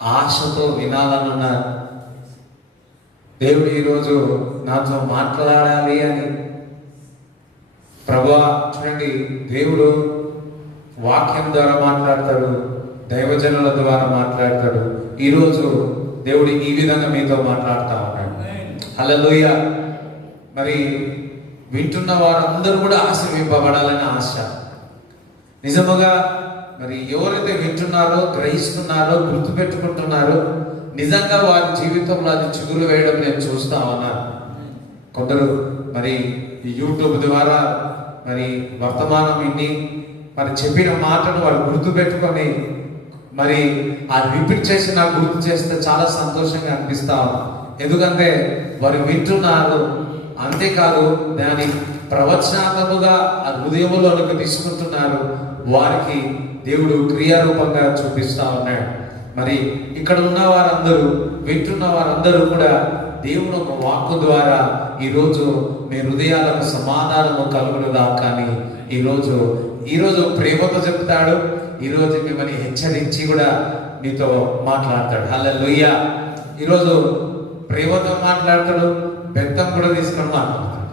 ఆశతో వినాలనున్నారు. దేవుడు ఈరోజు నాతో మాట్లాడాలి అని. ప్రభువా చూడండి, దేవుడు వాక్యం ద్వారా మాట్లాడతాడు, దైవజనుల ద్వారా మాట్లాడతాడు. ఈరోజు దేవుడు ఈ విధంగా మీతో మాట్లాడుతూ ఉన్నాడు. హల్లెలూయా. మరి వింటున్న వారందరూ కూడా ఆశీర్వింపబడాలని ఆశ. నిజముగా మరి ఎవరైతే వింటున్నారో, గ్రహిస్తున్నారో, గుర్తుపెట్టుకుంటున్నారో, నిజంగా వారి జీవితంలో అది చిగురు వేయడం నేను చూస్తా ఉన్నాను. కొందరు మరి యూట్యూబ్ ద్వారా మరి వర్తమానం విని మరి చెప్పిన మాటను వాళ్ళు గుర్తుపెట్టుకొని మరి ఆ రిపీట్ చేసి నాకు గుర్తు చేస్తే చాలా సంతోషంగా అనిపిస్తా. ఎందుకంటే వారు వింటున్నారు, అంతేకాదు దాని ప్రవచనాత్మకంగా ఆ హృదయంలోకి తీసుకుంటున్నారు. వారికి దేవుడు క్రియారూపంగా చూపిస్తా ఉన్నాడు. మరి ఇక్కడ ఉన్న వారందరూ, వింటున్న వారందరూ కూడా దేవుడు ఒక వాక్కు ద్వారా ఈరోజు మీ హృదయాలకు సమాధానము కలుగునుగా. కానీ ఈరోజు ప్రేమతో చెప్తాడు. ఈరోజు మిమ్మల్ని హెచ్చరించి కూడా మీతో మాట్లాడతాడు. హల్లెలూయా. ఈరోజు ప్రేమతో మాట్లాడతాడు, బెత్తం కూడా తీసుకొని మాట్లాడతాడు.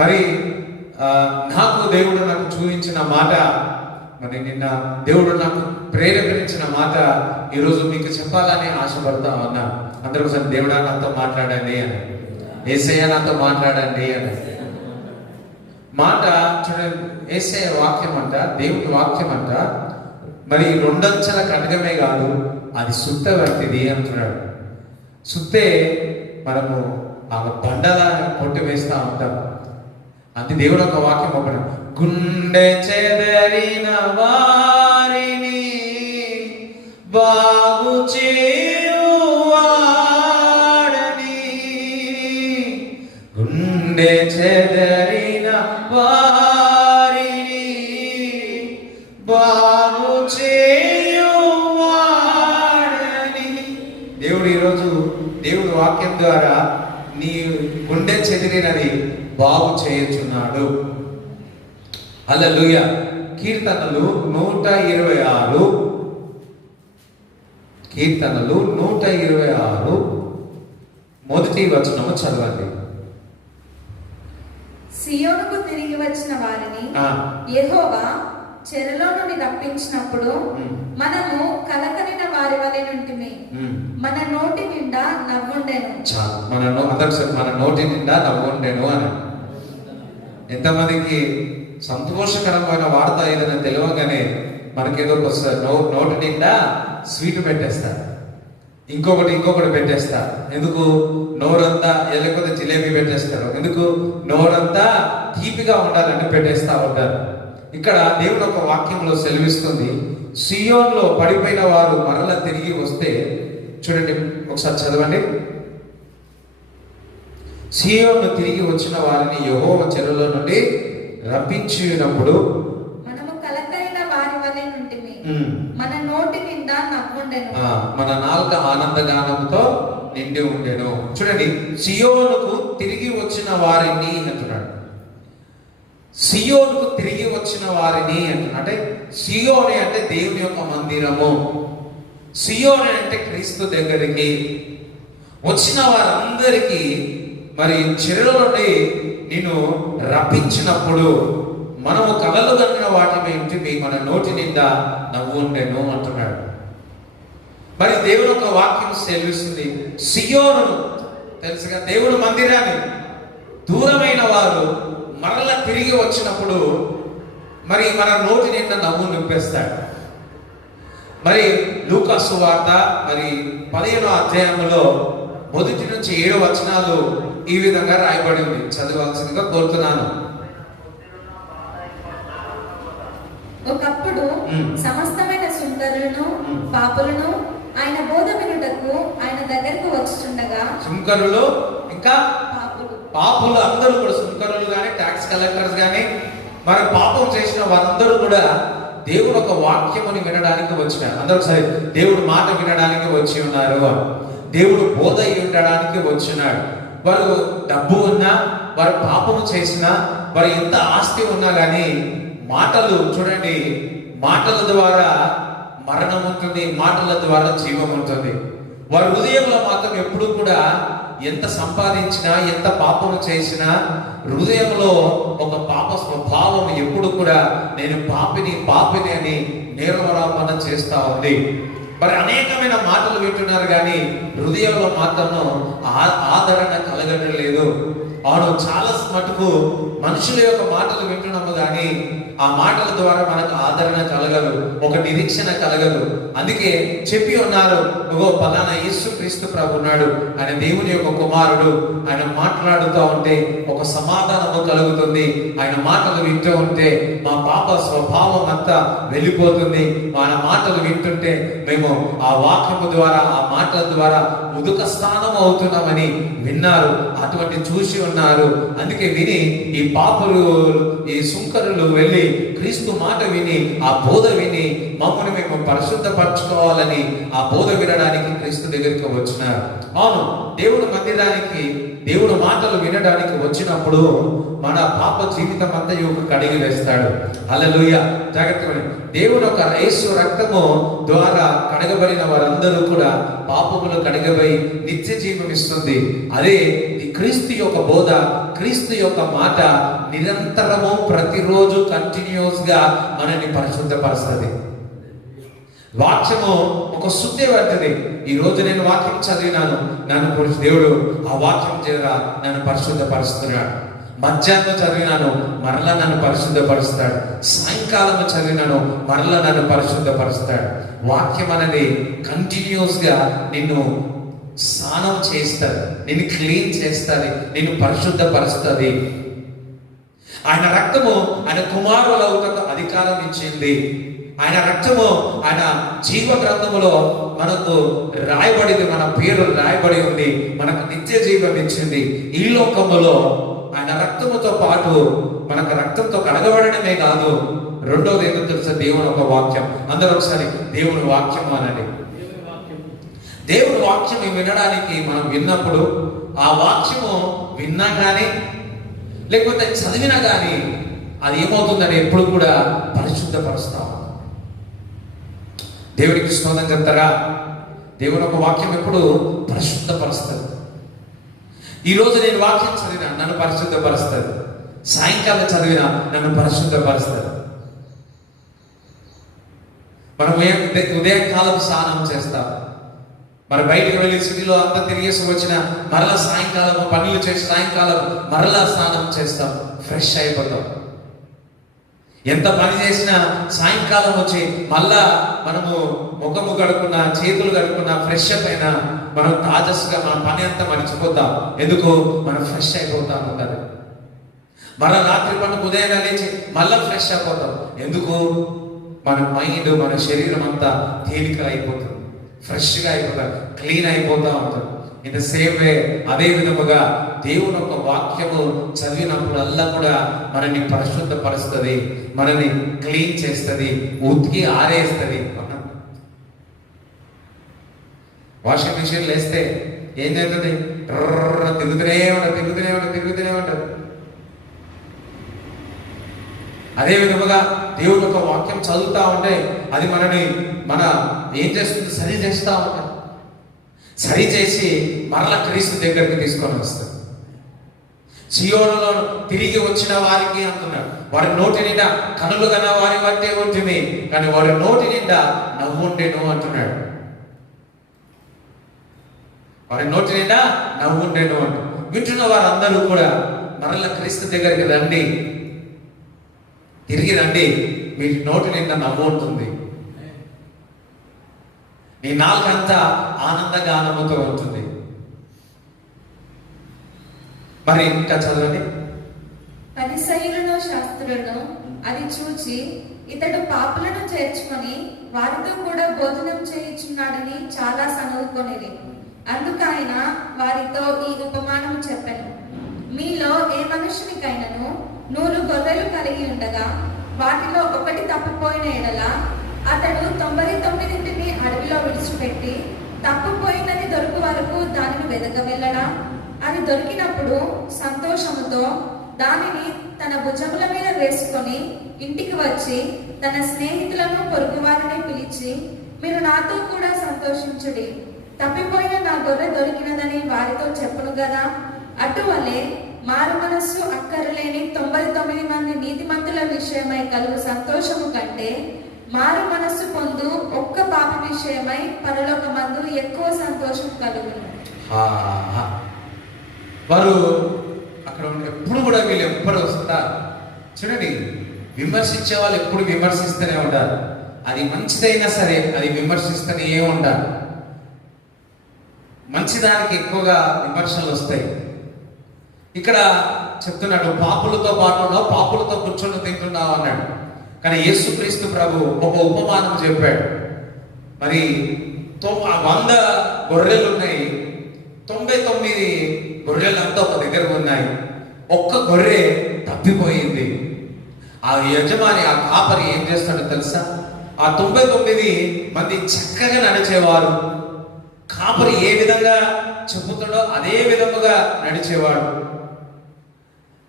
మరి దేవుడు చూపించిన మాట, మరి నిన్న దేవుడు నాకు ప్రేరేపించిన మాట ఈరోజు మీకు చెప్పాలని ఆశపడతా ఉన్నా. అందరూ ఒకసారి దేవుడా నాతో మాట్లాడండి అని, యేసయ్య నాతో మాట్లాడండి అని మాట. చూడండి, యేసయ్య వాక్యం అంట, దేవుని వాక్యం అంట, మరి రెండంచెల ఖడ్గమే కాదు, అది సుత్త వంటిది అంటున్నాడు. సుత్తే మనము ఆ బండల పొట్టు వేస్తూ ఉంటాం. అది దేవుడు ఒక వాక్యం ఒకటి, గుండె చెదరిన వారిని బాగు చేయువాడని, గుండె చెదరిన వారిని బాగు చేయువాడని. దేవుడు ఈరోజు దేవుడు వాక్యం ద్వారా నీ గుండె చెదిరినది బాగు చేయుచున్నాడు. హల్లెలూయా. కీర్తనలు 126, కీర్తనలు 126 మొదటి వచనము చదవండి. సియోనుకు తిరిగి వచ్చిన వారిని యెహోవా చెరలో నుండి రప్పించినప్పుడు మనము కలకలిన వారి వలె నుంటిమి, మన నోటి నిండా నవ్వుండెను. మన నోటి నిండా నవ్వుండెను అని. ఎంతమందికి సంతోషకరమైన వార్త ఏదైనా తెలియగానే మనకేదో నోటి నిండా స్వీట్ పెట్టేస్తారు, ఇంకొకటి పెట్టేస్తారు. ఎందుకు? నోరంతా, లేకపోతే జిలేబీ పెట్టేస్తారు. ఎందుకు? నోరంతా తీపిగా ఉండాలని పెట్టేస్తా ఉంటారు. ఇక్కడ దేవుడు ఒక వాక్యంలో సెలవిస్తుంది, సియోన్లో పడిపోయిన వారు మరలా తిరిగి వస్తే, చూడండి ఒకసారి చదవండి. సియోను తిరిగి వచ్చిన వారిని యెహోవా చెరలో నుండి రప్పించినప్పుడు మనము కలకలిన వారి వలె నుంటిమి, మన నోటి నిండా నవ్వుండెను. మన నాలుక ఆనందగానంతో నిండి ఉండెను. చూడండి, సియోనుకు తిరిగి వచ్చిన వారిని అంటున్నాడు. సియోనుకు తిరిగి వచ్చిన వారిని అంటున్నాడు. అంటే సియోని అంటే దేవుని యొక్క మందిరము, సియోని అంటే క్రీస్తు దగ్గరికి వచ్చిన వారందరికీ మరి చెరలో నుండి నేను రప్పించినప్పుడు మనము కలలు కన్న వాటి ఏంటి, మన నోటి నిండా నవ్వు ఉండేను అంటున్నాడు. మరి దేవుడు ఒక వాక్యం సెలవిస్తుంది, సియోను తెలుసుగా దేవుడు మందిరాన్ని దూరమైన వారు మరలా తిరిగి వచ్చినప్పుడు మరి మన నోటి నిండా నవ్వు నింపేస్తాడు. మరి లూకా సువార్త మరి 15వ అధ్యాయంలో 1 నుంచి 7 వచనాలు ఈ విధంగా రాయబడి ఉంది. చదవాల్సిందిగా కోరుతున్నాను. ఒకప్పుడు సమస్తమైన సుంకరులను పాపులను ఆయన బోధ వినుటకు ఆయన దగ్గరకు వచ్చుచుండగా, సుంకరులు ఇంకా పాపులు అందరూ కూడా, సుంకరులు కానీ ట్యాక్స్ కలెక్టర్స్ కానీ మరి పాపం చేసిన వారందరూ కూడా దేవుడు ఒక వాక్యముని వినడానికి వచ్చినారు. అందరూ ఒకసారి దేవుడు మాట వినడానికి వచ్చి ఉన్నారు, దేవుడు బోధ ఉండడానికి వచ్చినాడు. వారు డబ్బు ఉన్నా, వారు పాపము చేసినా, వారు ఎంత ఆస్తి ఉన్నా కానీ మాటలు చూడండి, మాటల ద్వారా మరణం ఉంటుంది, మాటల ద్వారా జీవం ఉంటుంది. వారి హృదయంలో మాత్రం ఎప్పుడు కూడా ఎంత సంపాదించినా, ఎంత పాపము చేసినా హృదయంలో ఒక పాప స్వభావం ఎప్పుడు కూడా నేను పాపిని అని నేరారోపణ చేస్తా ఉంది. మరి అనేకమైన మాటలు వింటున్నారు కానీ హృదయంలో మాత్రం ఆదరణ కలగడం లేదు. అవును, చాలా మటుకు మనుషుల యొక్క మాటలు వింటున్నాము కానీ ఆ మాటల ద్వారా మనకు ఆదరణ కలగదు, ఒక నిరీక్షణ కలగదు. అందుకే చెప్పి ఉన్నారు, నువ్వు పలానా యేసుక్రీస్తు ప్రభు ఉన్నాడు, ఆయన దేవుని యొక్క కుమారుడు, ఆయన మాట్లాడుతూ ఉంటే ఒక సమాధానము కలుగుతుంది. ఆయన మాటలు వింటూ ఉంటే మా పాప స్వభావం అంతా వెళ్ళిపోతుంది. ఆయన మాటలు వింటుంటే మేము ఆ వాక్యము ద్వారా, ఆ మాటల ద్వారా ఉదుక స్థానం అవుతున్నామని విన్నారు, అటువంటి చూసి ఉన్నారు. అందుకే విని ఈ పాపులు, ఈ సుంకరులు వెళ్ళి క్రీస్తు మాట విని, ఆ బోధ విని మమ్మల్ని మేము పరిశుద్ధపరచుకోవాలని ఆ బోధ వినడానికి క్రీస్తు దగ్గరికి వచ్చినారు. అవును, దేవుడు మందిరానికి, దేవుడు మాటలు వినడానికి వచ్చినప్పుడు మన పాప జీవితం అంతా కడిగి వేస్తాడు. హల్లెలూయా. జాగ్రత్తగా, దేవుడు ఒక యేసు రక్తము ద్వారా కడగబడిన వారందరూ కూడా పాపములు కడగబడి నిత్య జీవం ఇస్తుంది. అదే క్రీస్తు యొక్క బోధ, క్రీస్తు యొక్క మాట నిరంతరము ప్రతిరోజు కంటిన్యూస్ గా మనల్ని పరిశుద్ధపరుస్తుంది. వాక్యము ఒక శుద్ధి వంటిది. ఈ రోజు నేను వాక్యం చదివినాను, నన్ను గురించి దేవుడు ఆ వాక్యం చేత నన్ను పరిశుద్ధపరుస్తున్నాడు. మధ్యాహ్నం చదివినాను, మరలా నన్ను పరిశుద్ధపరుస్తాడు. సాయంకాలం చదివినాను, మరలా నన్ను పరిశుద్ధపరుస్తాడు. వాక్యం అనేది కంటిన్యూస్ గా నిన్ను స్నానం చేస్తుంది, నిన్ను క్లీన్ చేస్తుంది, నిన్ను పరిశుద్ధపరుస్తుంది. ఆయన రక్తము ఆయన కుమారులకు అధికారం ఇచ్చింది. ఆయన రక్తము ఆయన జీవ గ్రంథములో మనకు రాయబడింది, మన పేరు రాయబడి ఉంది, మనకు నిత్య జీవం ఇచ్చింది. ఈ లోకములో ఆయన రక్తముతో పాటు మనకు రక్తంతో కడగబడమే కాదు, రెండోది ఏదో తెలుసా, దేవుని ఒక వాక్యం. అందరూ ఒకసారి దేవుని వాక్యం అనండి. దేవుని వాక్యం వినడానికి మనం విన్నప్పుడు ఆ వాక్యము విన్నా కానీ లేకపోతే చదివినా కానీ అది ఏమవుతుందని ఎప్పుడు కూడా పరిశుద్ధపరుస్తాం. దేవుడికి స్తోత్రం చెప్తారా? దేవుని ఒక వాక్యం ఎప్పుడు పరిశుద్ధపరుస్తుంది. ఈరోజు నేను వాక్యం చదివినా నన్ను పరిశుద్ధపరుస్తుంది, సాయంకాలం చదివినా నన్ను పరిశుద్ధపరుస్తుంది. మనం ఉదయకాలం స్నానం చేస్తాం, మరి బయటకు వెళ్ళి సిటీలో అంతా తిరిగేసి వచ్చిన మరలా సాయంకాలం పనులు చేసి సాయంకాలం మరలా స్నానం చేస్తాం, ఫ్రెష్ అయిపోతాం. ఎంత పని చేసినా సాయంకాలం వచ్చి మళ్ళా మనము ముఖము కడుక్కున్నా, చేతులు కడుక్కున్నా, ఫ్రెష్ అప్ అయినా మనం తాజస్గా మన పని అంతా మర్చిపోతాం. ఎందుకు? మనం ఫ్రెష్ అయిపోతాం కదా. మన రాత్రి పనులు ఉదయం లేచి మళ్ళా ఫ్రెష్ అయిపోతాం. ఎందుకు? మన మైండ్, మన శరీరం అంతా తేలిక అయిపోతుంది, ఫ్రెష్గా అయిపోతాం, క్లీన్ అయిపోతా ఉంటాం. ఇన్ ద సేమ్ వే, అదే విధముగా దేవుని ఒక వాక్యము చదివినప్పుడల్లా కూడా మనల్ని పరిశుద్ధపరుస్తుంది, మనల్ని క్లీన్ చేస్తుంది, ఉతికి ఆరేస్తుంది. వాషింగ్ మిషన్ వేస్తే ఏం చేస్తుంది? తిరుగుతూనే ఉంటుంది. అదే విధముగా దేవుడు ఒక వాక్యం చదువుతా ఉంటే అది మన ఏం చేస్తుంది? సరి చేస్తూ ఉంటాం. సరి చేసి మరల క్రీస్తు దగ్గరికి తీసుకొని వస్తుంది. సియోనులో తిరిగి వచ్చిన వారికి అంటున్నాడు, వారి నోటి నిండా కనులు కన్నా వారి వట్టే ఉంటుంది, కానీ వారి నోటి నిండా నవ్వుండేను అంటున్నాడు. వారి నోటి నిండా నవ్వుండేను అంటు వింటున్న వారందరూ కూడా మరల క్రీస్తు దగ్గరికి రండి, తిరిగి రండి, మీ నోటి నిండా నవ్వు ఉంటుంది, నీ నాలుకంతా ఆనందగానముతో ఉంటుంది. మరి ఇంకా చదవండి. పరిసయ్యులను శాస్త్రులను అది చూచి ఇతడు పాపులను చేర్చుకొని వారితో కూడా భోజనం చేయుచున్నాడని చాలా సనుగుకొనిరి. అందుకైన వారితో ఈ ఉపమానం చెప్పెను. మీలో ఏ మనుషునికైనను 100 గొర్రెలు కలిగి ఉండగా వాటిలో ఒకటి తప్పిపోయిన ఎడల అతడు 99 అడవిలో విడిచిపెట్టి తప్పిపోయినది దొరుకు వరకు దానిని వెదక వెళ్ళడా? అది దొరికినప్పుడు సంతోషముతో దానిని తన భుజముల మీద వేసుకొని ఇంటికి వచ్చి తన స్నేహితులను పొరుగువారిని పిలిచి, మీరు నాతో కూడా సంతోషించుడి, తప్పిపోయిన నా గొర్రె దొరికినదని వారితో చెప్పును గదా. అటువలే మారు మనస్సు అక్కరలేని 99 మంది నీతిమంతుల విషయమై కలుగు సంతోషము కంటే మారు మనస్సు పొందు ఒక్క పాపి విషయమై పరలోకమందు ఎక్కువ సంతోషం కలుగును. వారు అక్కడ ఎప్పుడు కూడా వీళ్ళు ఎప్పుడు వస్తారు చూడండి, విమర్శించే వాళ్ళు ఎప్పుడు విమర్శిస్తూనే ఉంటారు. అది మంచిదైనా సరే అది విమర్శిస్తూనే ఉంటారు. మంచిదానికి ఎక్కువగా విమర్శలు వస్తాయి. ఇక్కడ చెప్తున్నాడు, పాపులతో పాటు పాపులతో కూర్చొని తింటున్నావు అన్నాడు. కానీ యేసుక్రీస్తు ప్రభు ఒక ఉపమానం చెప్పాడు. మరి 100 గొర్రెలు ఉన్నాయి, 99 గొర్రెలంతా ఒక దగ్గర ఉన్నాయి. ఒక్క గొర్రె తప్పిపోయింది. ఆ యజమాని, ఆ కాపరి ఏం చేస్తాడో తెలుసా? ఆ 99 మంది చక్కగా నడిచేవారు. కాపరి ఏ విధంగా చెబుతాడో అదే విధముగా నడిచేవాడు.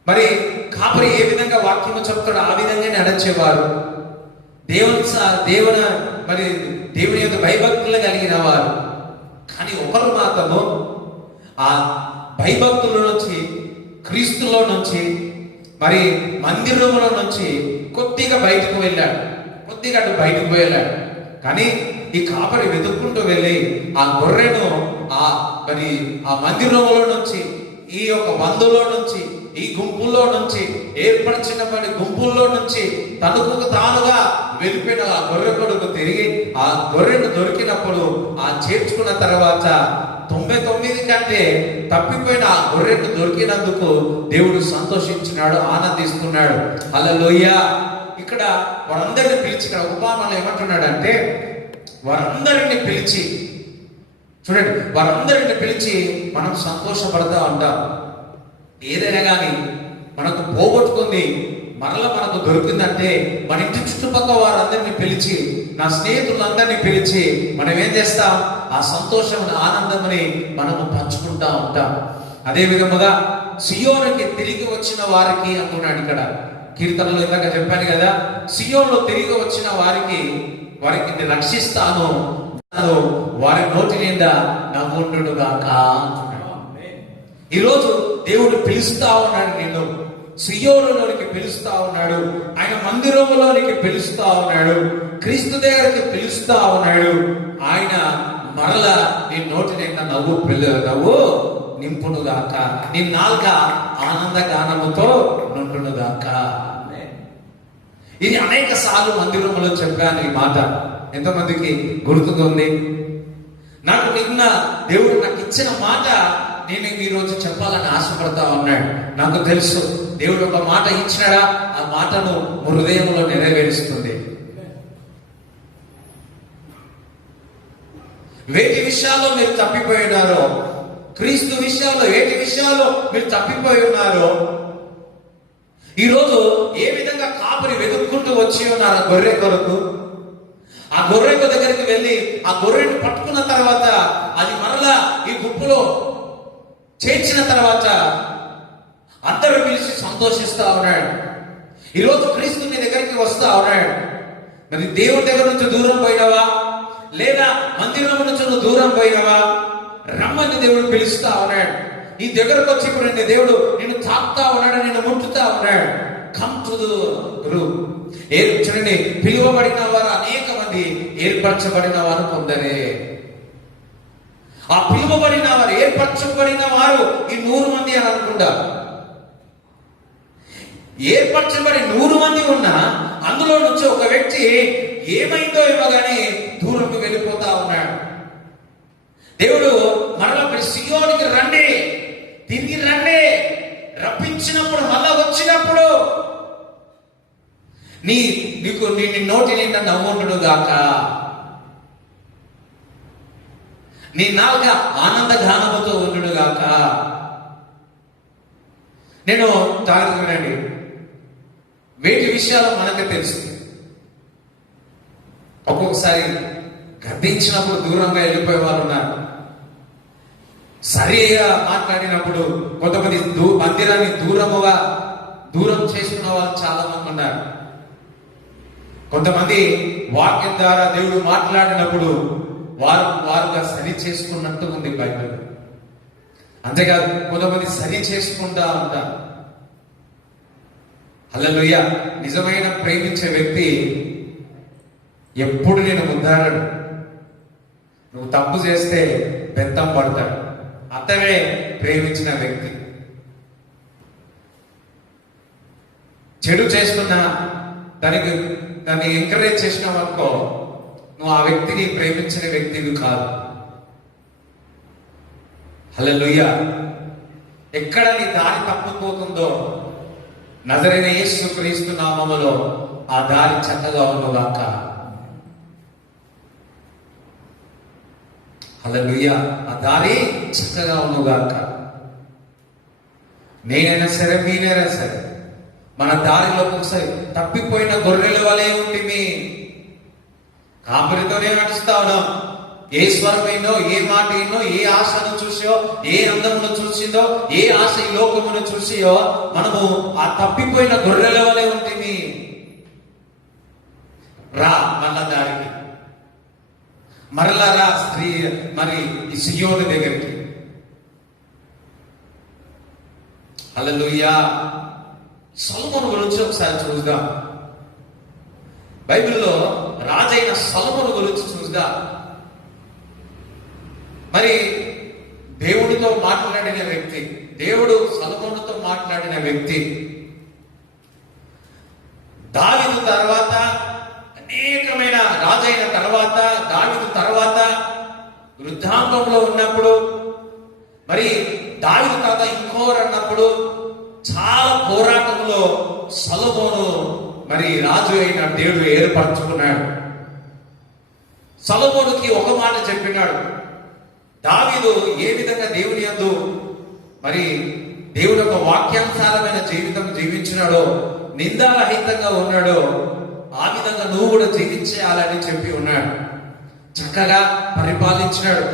మరి కాపరి ఏ విధంగా వాక్యము చెప్తాడో ఆ విధంగా నడిచేవారు. దేవుని యొక్క భయభక్తులు కలిగిన వారు. కానీ ఒకరు మాత్రము ఆ భయభక్తుల నుంచి, క్రీస్తులో నుంచి, మరి మందిరంలో నుంచి కొద్దిగా బయటకు వెళ్ళాడు, కొద్దిగా అటు బయటకు వెళ్ళాడు. కానీ ఈ కాపరి వెతుక్కుంటూ వెళ్ళి ఆ గొర్రెను ఆ మందిరంలో నుంచి, ఈ యొక్క మందులో నుంచి, ఈ గుంపుల్లో నుంచి, ఏర్పరిచినటువంటి గుంపుల్లో నుంచి తనకు తానుగా వెళ్ళిపోయిన ఆ గొర్రె కొడుకు తిరిగి ఆ గొర్రెను దొరికినప్పుడు ఆ చేర్చుకున్న తర్వాత 99 కంటే తప్పిపోయిన ఆ గొర్రెను దొరికినందుకు దేవుడు సంతోషించినాడు, ఆనందిస్తున్నాడు. హల్లెలూయా. ఇక్కడ వారందరిని పిలిచి, ఇక్కడ ఉపమానంలో ఏమంటున్నాడంటే, వారందరిని పిలిచి చూడండి, వారందరిని పిలిచి మనం సంతోషపడతా ఉంటాం. ఏదైనా కానీ మనకు పోగొట్టుకుంది మరలా మనకు దొరికిందంటే మన ఇంటి చుట్టుపక్కల వారందరినీ పిలిచి, నా స్నేహితులందరినీ పిలిచి మనం ఏం చేస్తాం? ఆ సంతోషం, ఆనందమని మనము పంచుకుంటా ఉంటాం. అదే విధముగా సియోనుకి తిరిగి వచ్చిన వారికి అంటున్నాడు ఇక్కడ కీర్తనలో. ఇందాక చెప్పాను కదా, సియోనులో తిరిగి వచ్చిన వారికి నేను రక్షిస్తాను, వారి నోటి నిండా నవ్వుండుగాక అంటున్నాడు. ఈరోజు దేవుడు పిలుస్తా ఉన్నాడు, నిన్ను సియోనులోనికి పిలుస్తా ఉన్నాడు, ఆయన మందిరంలోనికి పిలుస్తా ఉన్నాడు, క్రీస్తు దగ్గరికి పిలుస్తా ఉన్నాడు. ఆయన మరలా నీ నోటి నిండా నవ్వు నింపునుగాక, నీ నాలుక ఆనంద గానముతో నుండునుగాక. ఇది అనేక సార్లు మందిరంలో చెప్పాను ఈ మాట. ఎంతమందికి గుర్తుకుంది? నాకు నిన్న దేవుడు నాకు ఇచ్చిన మాట నేను ఈరోజు చెప్పాలని ఆశపడతా ఉన్నాడు. నాకు తెలుసు దేవుడు ఒక మాట ఇచ్చినాడా, ఆ మాటను హృదయంలో నెరవేరుస్తుంది. వేటి విషయాల్లో మీరు తప్పిపోయి ఉన్నారో, క్రీస్తు విషయాల్లో వేటి విషయాల్లో మీరు తప్పిపోయి ఉన్నారో, ఈరోజు ఏ విధంగా కాపరి వెతుక్కుంటూ వచ్చి ఉన్నారు ఆ గొర్రె కొరకు, ఆ గొర్రె దగ్గరికి వెళ్ళి ఆ గొర్రెను పట్టుకున్న తర్వాత అది మరలా ఈ గుంపులో చేర్చిన తర్వాత అందరూ పిలిచి సంతోషిస్తా ఉన్నాడు. ఈరోజు క్రీస్తు మీ దగ్గరికి వస్తా ఉన్నాడు. మరి దేవుడి దగ్గర నుంచి దూరం పోయినవా, లేదా మందిరం నుంచి నువ్వు దూరం పోయినవా, రమ్మని దేవుడు పిలుస్తా ఉన్నాడు. ఈ దగ్గరకు వచ్చి ఇప్పుడు దేవుడు నిన్ను తాకుతా ఉన్నాడు, నిన్ను ముట్టుతా ఉన్నాడు. Come to the group. చూడండి, పిలువబడిన వారు అనేక మంది, ఏర్పరచబడిన వారు కొందరే. ఆ పిలువబడిన వారు, ఏర్పరచబడిన వారు ఈ 100 మంది అని అనుకుంటారు. ఏర్పరచబడి 100 మంది ఉన్నా అందులో నుంచి ఒక వ్యక్తి ఏమైందో ఏమో కానీ దూరంకి వెళ్ళిపోతా ఉన్నాడు. దేవుడు మరలా సియోనుకి రండి, తిరిగి రండి, రప్పించినప్పుడు, మళ్ళా వచ్చినప్పుడు నీ నోటి నిండా నవ్వుండును గాక, నీ నాలుక ఆనంద గానముతో ఉండును గాక. నేను తాగుతున్నానండి, వేటి విషయాలు మనకు తెలుసు. ఒక్కొక్కసారి గర్దించినప్పుడు దూరంగా వెళ్ళిపోయే వాళ్ళు ఉన్నారు. సరిగా మాట్లాడినప్పుడు కొంతమంది మందిరాన్ని దూరం చేసుకున్న వాళ్ళు చాలా మంది ఉన్నారు. కొంతమంది వాక్యం ద్వారా దేవుడు మాట్లాడినప్పుడు వారుగా సరి చేసుకున్నట్టు ఉంది బైబిల్. అంతేకాదు కొంతమంది సరి చేసుకుంటా ఉంటారు. హల్లెలూయా. నిజమైన ప్రేమించే వ్యక్తి ఎప్పుడు నేను ముద్దాడడు. నువ్వు తప్పు చేస్తే బెత్తం పడతాడు. అతనే ప్రేమించిన వ్యక్తి. చెడు చేస్తున్నా దాన్ని ఎంకరేజ్ చేసినావు అనుకో, నువ్వు ఆ వ్యక్తిని ప్రేమించిన వ్యక్తివి కాదు. హల్లెలూయా. ఎక్కడ నీ దారి తప్పిపోతుందో నజరైన యేసుక్రీస్తు నామములో ఆ దారి చక్కగా ఉన్నగాక. హల్లెలూయా. ఆ దారి చక్కగా ఉన్నగాక. నేనైనా సరే మీనైనా సరే మన దారిలో ఒకసారి తప్పిపోయిన గొర్రెల వలె ఉంటుంది. కాపురితోనే నడుస్తా ఉన్నాం. ఏ స్వరమైందో, ఏ మాట ఏందో, ఏ ఆశను చూసో, ఏ అందమును చూసిందో, ఏ ఆశ ఈ లోకమును చూసియో మనము ఆ తప్పిపోయిన గొర్రెల వలె ఉంటుంది. రా మళ్ళా దారికి, మరలా రా స్త్రీ మరి ఈ సియోను దగ్గరికి. హల్లెలూయా. సొలొమోను గురించి ఒకసారి చూద్దాం. బైబిల్లో రాజైన సొలొమోను గురించి చూద్దాం. మరి దేవుడితో మాట్లాడిన వ్యక్తి, దేవుడు సొలొమోనుతో మాట్లాడిన వ్యక్తి. దావీదు తర్వాత అనేకమైన రాజైన తర్వాత, దావీదు తర్వాత వృద్ధాంతంలో ఉన్నప్పుడు, మరి దావీదు తర్వాత ఇంకోరు అన్నప్పుడు చాలా పోరాటంలో సొలొమోను మరి రాజు అయిన దేవుడు ఏర్పరచుకున్నాడు. సొలొమోనుకి ఒక మాట చెప్పినాడు. దావీదు ఏ విధంగా దేవుని యందు మరి దేవుని యొక్క వాక్యానుసారమైన జీవితం జీవించినాడో, నిందారహితంగా ఉన్నాడో, ఆ విధంగా నువ్వు కూడా జీవించేయాలని చెప్పి ఉన్నాడు. చక్కగా పరిపాలించినాడు.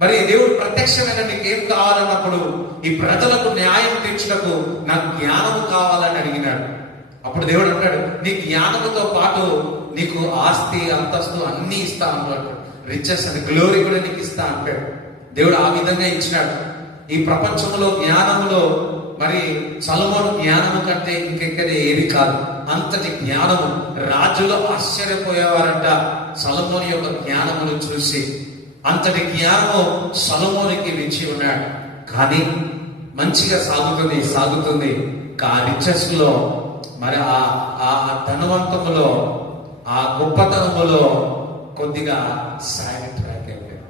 మరి దేవుడు ప్రత్యక్షమైన నీకేం కావాలన్నప్పుడు ఈ ప్రజలకు న్యాయం తీర్చుటకు నాకు జ్ఞానము కావాలని అడిగినాడు. అప్పుడు దేవుడు అంటాడు, నీ జ్ఞానముతో పాటు నీకు ఆస్తి అంతస్తు అన్ని ఇస్తా అన్నాడు. రిచెస్ అండ్ గ్లోరీ కూడా నీకు ఇస్తా అంటాడు. దేవుడు ఆ విధంగా ఇచ్చినాడు. ఈ ప్రపంచంలో జ్ఞానములో మరి సొలొమోను జ్ఞానము కంటే ఇంకెక్కడ ఏది కాదు. అంతటి జ్ఞానము. రాజులు ఆశ్చర్యపోయేవారంట సొలొమోను యొక్క జ్ఞానమును చూసి. అంతటి జ్ఞానము సొలొమోనుకి ఇచ్చి ఉన్నాడు. కానీ మంచిగా సాగుతుంది. ఆ రిచెస్ లో మరి ఆ ధనవంతములో, ఆ గొప్పతనములో కొద్దిగా సైడ్ ట్రాక్ అయిపోయాడు.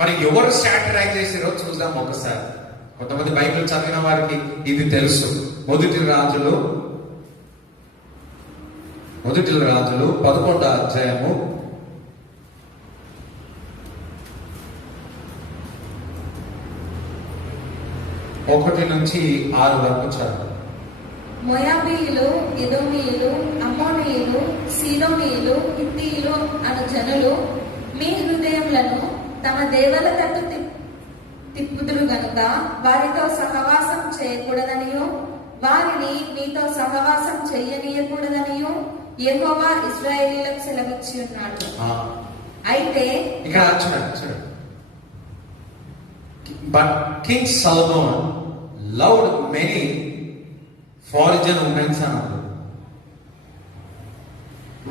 మరి ఎవరు సైడ్ ట్రాక్ చేసారో చూద్దాం ఒకసారి. కొంతమంది బైబిల్ చదివిన వారికి ఇది తెలుసు. మొదటి రాజులు 11వ అధ్యాయము 1 నుంచి 6 వరకు చదువు. మోయాబీయులు, ఎదోమీయులు, అమ్మోనీయులు, సీదోమీయులు, హిత్తీయులు అను జనులు మీ హృదయములను తమ దేవుల తట్టు తిప్పుదురు గనుక వారితో సహవాసం చేయకూడదనియో, వారిని మీతో సహవాసం చెయ్యనీయకూడదనియో యెహోవా ఇశ్రాయేలీయులకు సెలవిచ్చి ఉన్నాడు. అయితే ఇక్కడ చూడండి. But King Solomon loved many foreign women అన్నారు.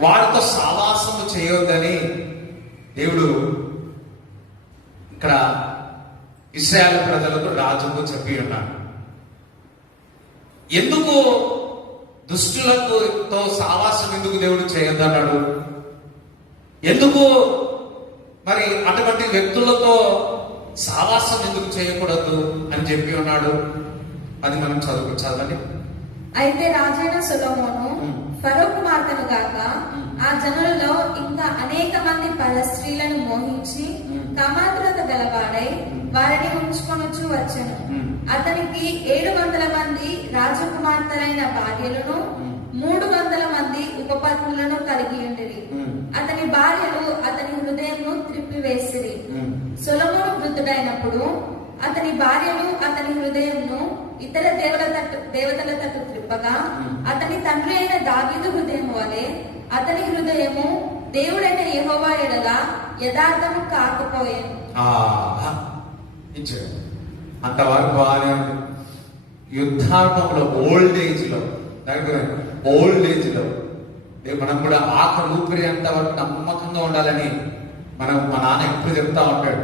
వారితో సావాసము చేయొద్దని దేవుడు ఇక్కడ ఇశ్రాయేలు ప్రజలకు, రాజుకు చెప్పి ఉన్నాడు. ఎందుకు దుష్టులతో సావాసం ఎందుకు దేవుడు చేయొద్దన్నాడు? ఎందుకు మరి అటువంటి వ్యక్తులతో సావాసం ఎందుకు చేయకూడదు అని చెప్పి ఉన్నాడు? అది మనం చదవండి. అయితే రాజైన సొలొమోను ఫరో కుమార్తెను గాక ఆ జనులలో ఇంకా అనేక మంది పరస్త్రీలను మోహించి కామాతురత గలవాడై వారిని ఉంచుకొనొచ్చు వచ్చెను. అతనికి 700 మంది రాజకుమార్తెలైన భార్యలను 300 మంది ఉపపత్నులను కలిగి ఉండిరి. అతని భార్యలు అతని హృదయంను త్రిప్పివేసిరి. సొలొమోను వృద్ధుడైనప్పుడు అతని భార్యలు అతని హృదయంను ఇతర దేవతల తట్టు త్రిప్పగా అతని తండ్రి అయిన దావీదు హృదయం వలె అతని హృదయము దేవుడైన యెహోవా ఎడల యథార్థము కాకపోయాను. అంతవరకు బాగానే ఉంది. యుద్ధాత్మంలో ఓల్డ్ ఏజ్ లో మనం కూడా ఆఖరి ఊపిరి అంతవరకు నమ్మకంగా ఉండాలని మా నాన్న ఎప్పుడు చెప్తా ఉంటాడు.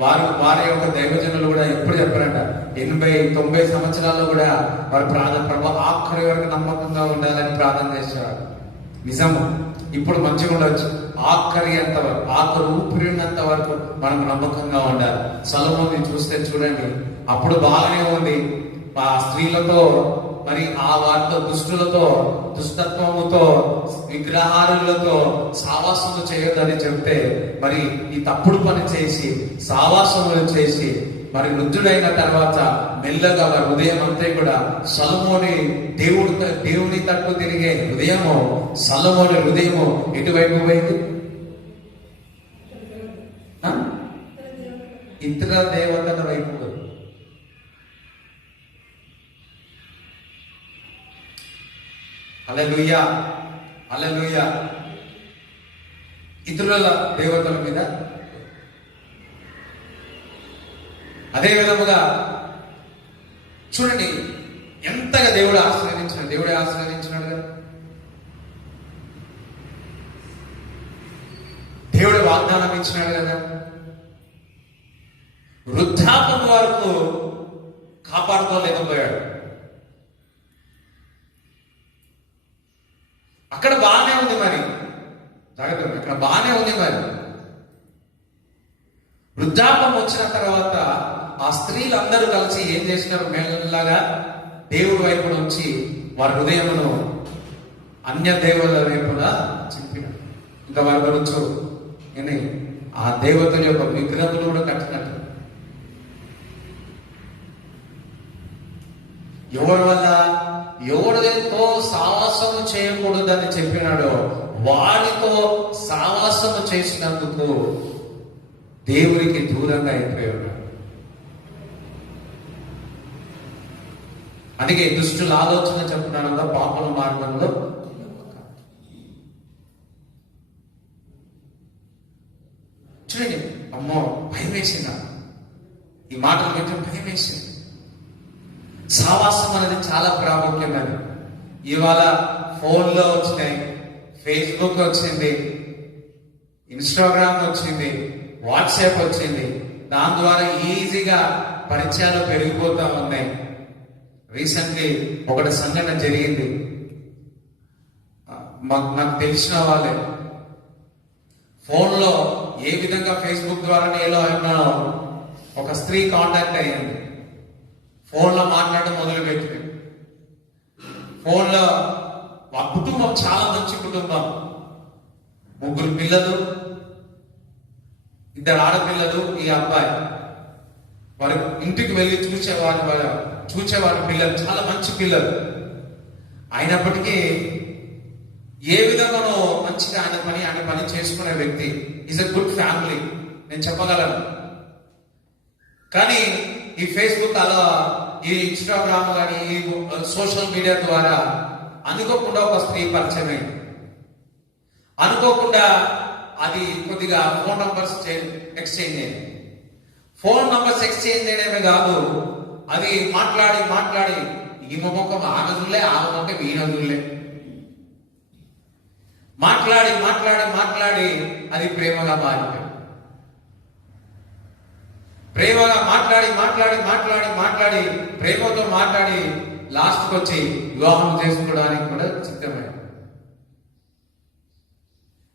వారి యొక్క దైవజనులు కూడా ఎప్పుడు చెప్పారంట, 80-90 సంవత్సరాల్లో కూడా వారు ప్రార్థన, ప్రభు ఆఖరి వరకు నమ్మకంగా ఉండాలని ప్రార్థన చేసేవారు. నిజము, ఇప్పుడు మంచిగా ఉండొచ్చు, ఆఖరి ఊపిరినంత వరకు మనం నమ్మకంగా ఉండాలి. సొలొమోనుని చూస్తే చూడండి, అప్పుడు బాగానే ఉంది. ఆ స్త్రీలతో మరి వారితో దుష్టత్వముతో విగ్రహారులతో సావాసము చేయొద్దని చెప్తే మరి ఈ తప్పుడు పని చేసి సావాసములు చేసి మరి వృద్ధుడైన తర్వాత మెల్లగా వారి హృదయం అంతా కూడా సొలొమోని దేవుని తట్టు తిరిగే హృదయము, సొలొమోని హృదయము ఎటువైపు పోయింది? ఇతర దేవతల వైపు. హల్లెలూయా, హల్లెలూయా. ఇతరుల దేవతల మీద. అదే విధముగా చూడండి, ఎంతగా దేవుడే ఆశీర్వదించినాడు కదా. దేవుడు వాగ్దానం ఇచ్చినాడు కదా. వృద్ధాప్యం వరకు కాపాడుకోలేకపోయాడు. అక్కడ బాగానే ఉంది మరి, జాగ్రత్త, అక్కడ బాగానే ఉంది మరి. వృద్ధాప్యం వచ్చిన తర్వాత ఆ స్త్రీలందరూ కలిసి ఏం చేసినారు? మెల్లగా దేవుడి వైపు నుంచి వారి హృదయమును అన్య దేవుల వైపుగా చింపినారు. ఇంకా వారి గురించి ఆ దేవతల యొక్క విగ్రహములు కూడా కట్టినట్టు. ఎవరి వల్ల? ఎవరితో సావాసము చేయకూడదని చెప్పినాడో వారితో సావాసము చేసినందుకు దేవునికి దూరంగా అయిపోయి ఉన్నాడు. అందుకే దుష్టుల ఆలోచన చెప్తున్నాడు, పాపల మార్గంలో. చూడండి, అమ్మో భయం వేసిందా ఈ మాటలు వింటే? భయం వేసింది. సావాసం అనేది చాలా ప్రాముఖ్యమైనది. ఇవాళ ఫోన్లో వచ్చినాయి, ఫేస్బుక్ వచ్చింది, ఇన్స్టాగ్రామ్ వచ్చింది, వాట్సాప్ వచ్చింది. దాని ద్వారా ఈజీగా పరిచయాలు పెరిగిపోతా ఉన్నాయి. రీసెంట్లీ ఒకటి సంఘటన జరిగింది. నాకు తెలిసిన వాళ్ళే ఫోన్లో ఏ విధంగా ఫేస్బుక్ ద్వారా ఏమో ఒక స్త్రీ కాంటాక్ట్ అయ్యింది. ఫోన్లో మాట్లాడడం మొదలుపెట్టింది. ఫోన్లో ఆ కుటుంబం చాలా మంచి కుటుంబం, 3 పిల్లలు, 2 ఆడపిల్లలు, ఈ అబ్బాయి. వారి ఇంటికి వెళ్ళి చూచేవారి పిల్లలు చాలా మంచి పిల్లలు. అయినప్పటికీ ఏ విధంగానో మంచిగా ఆయన పని చేసుకునే వ్యక్తి. ఈజ్ ఎ గుడ్ ఫ్యామిలీ, నేను చెప్పగలను. కానీ ఈ ఫేస్బుక్ అలా, ఈ ఇన్స్టాగ్రామ్ కానీ, ఈ సోషల్ మీడియా ద్వారా అనుకోకుండా ఒక స్త్రీ పరిచయం అయింది. అనుకోకుండా అది కొద్దిగా ఫోన్ నంబర్స్ ఎక్స్చేంజ్ అయింది. ఫోన్ నంబర్స్ ఎక్స్చేంజ్ చేయడమే కాదు, అది మాట్లాడి ఈ ముఖం ఆగదులే, ఆ ముఖం ఈ నదులే, మాట్లాడి అది ప్రేమగా మారిపోయింది. ప్రేమగా మాట్లాడి ప్రేమతో మాట్లాడి లాస్ట్కి వచ్చి వివాహం చేసుకోవడానికి కూడా సిద్ధమైంది.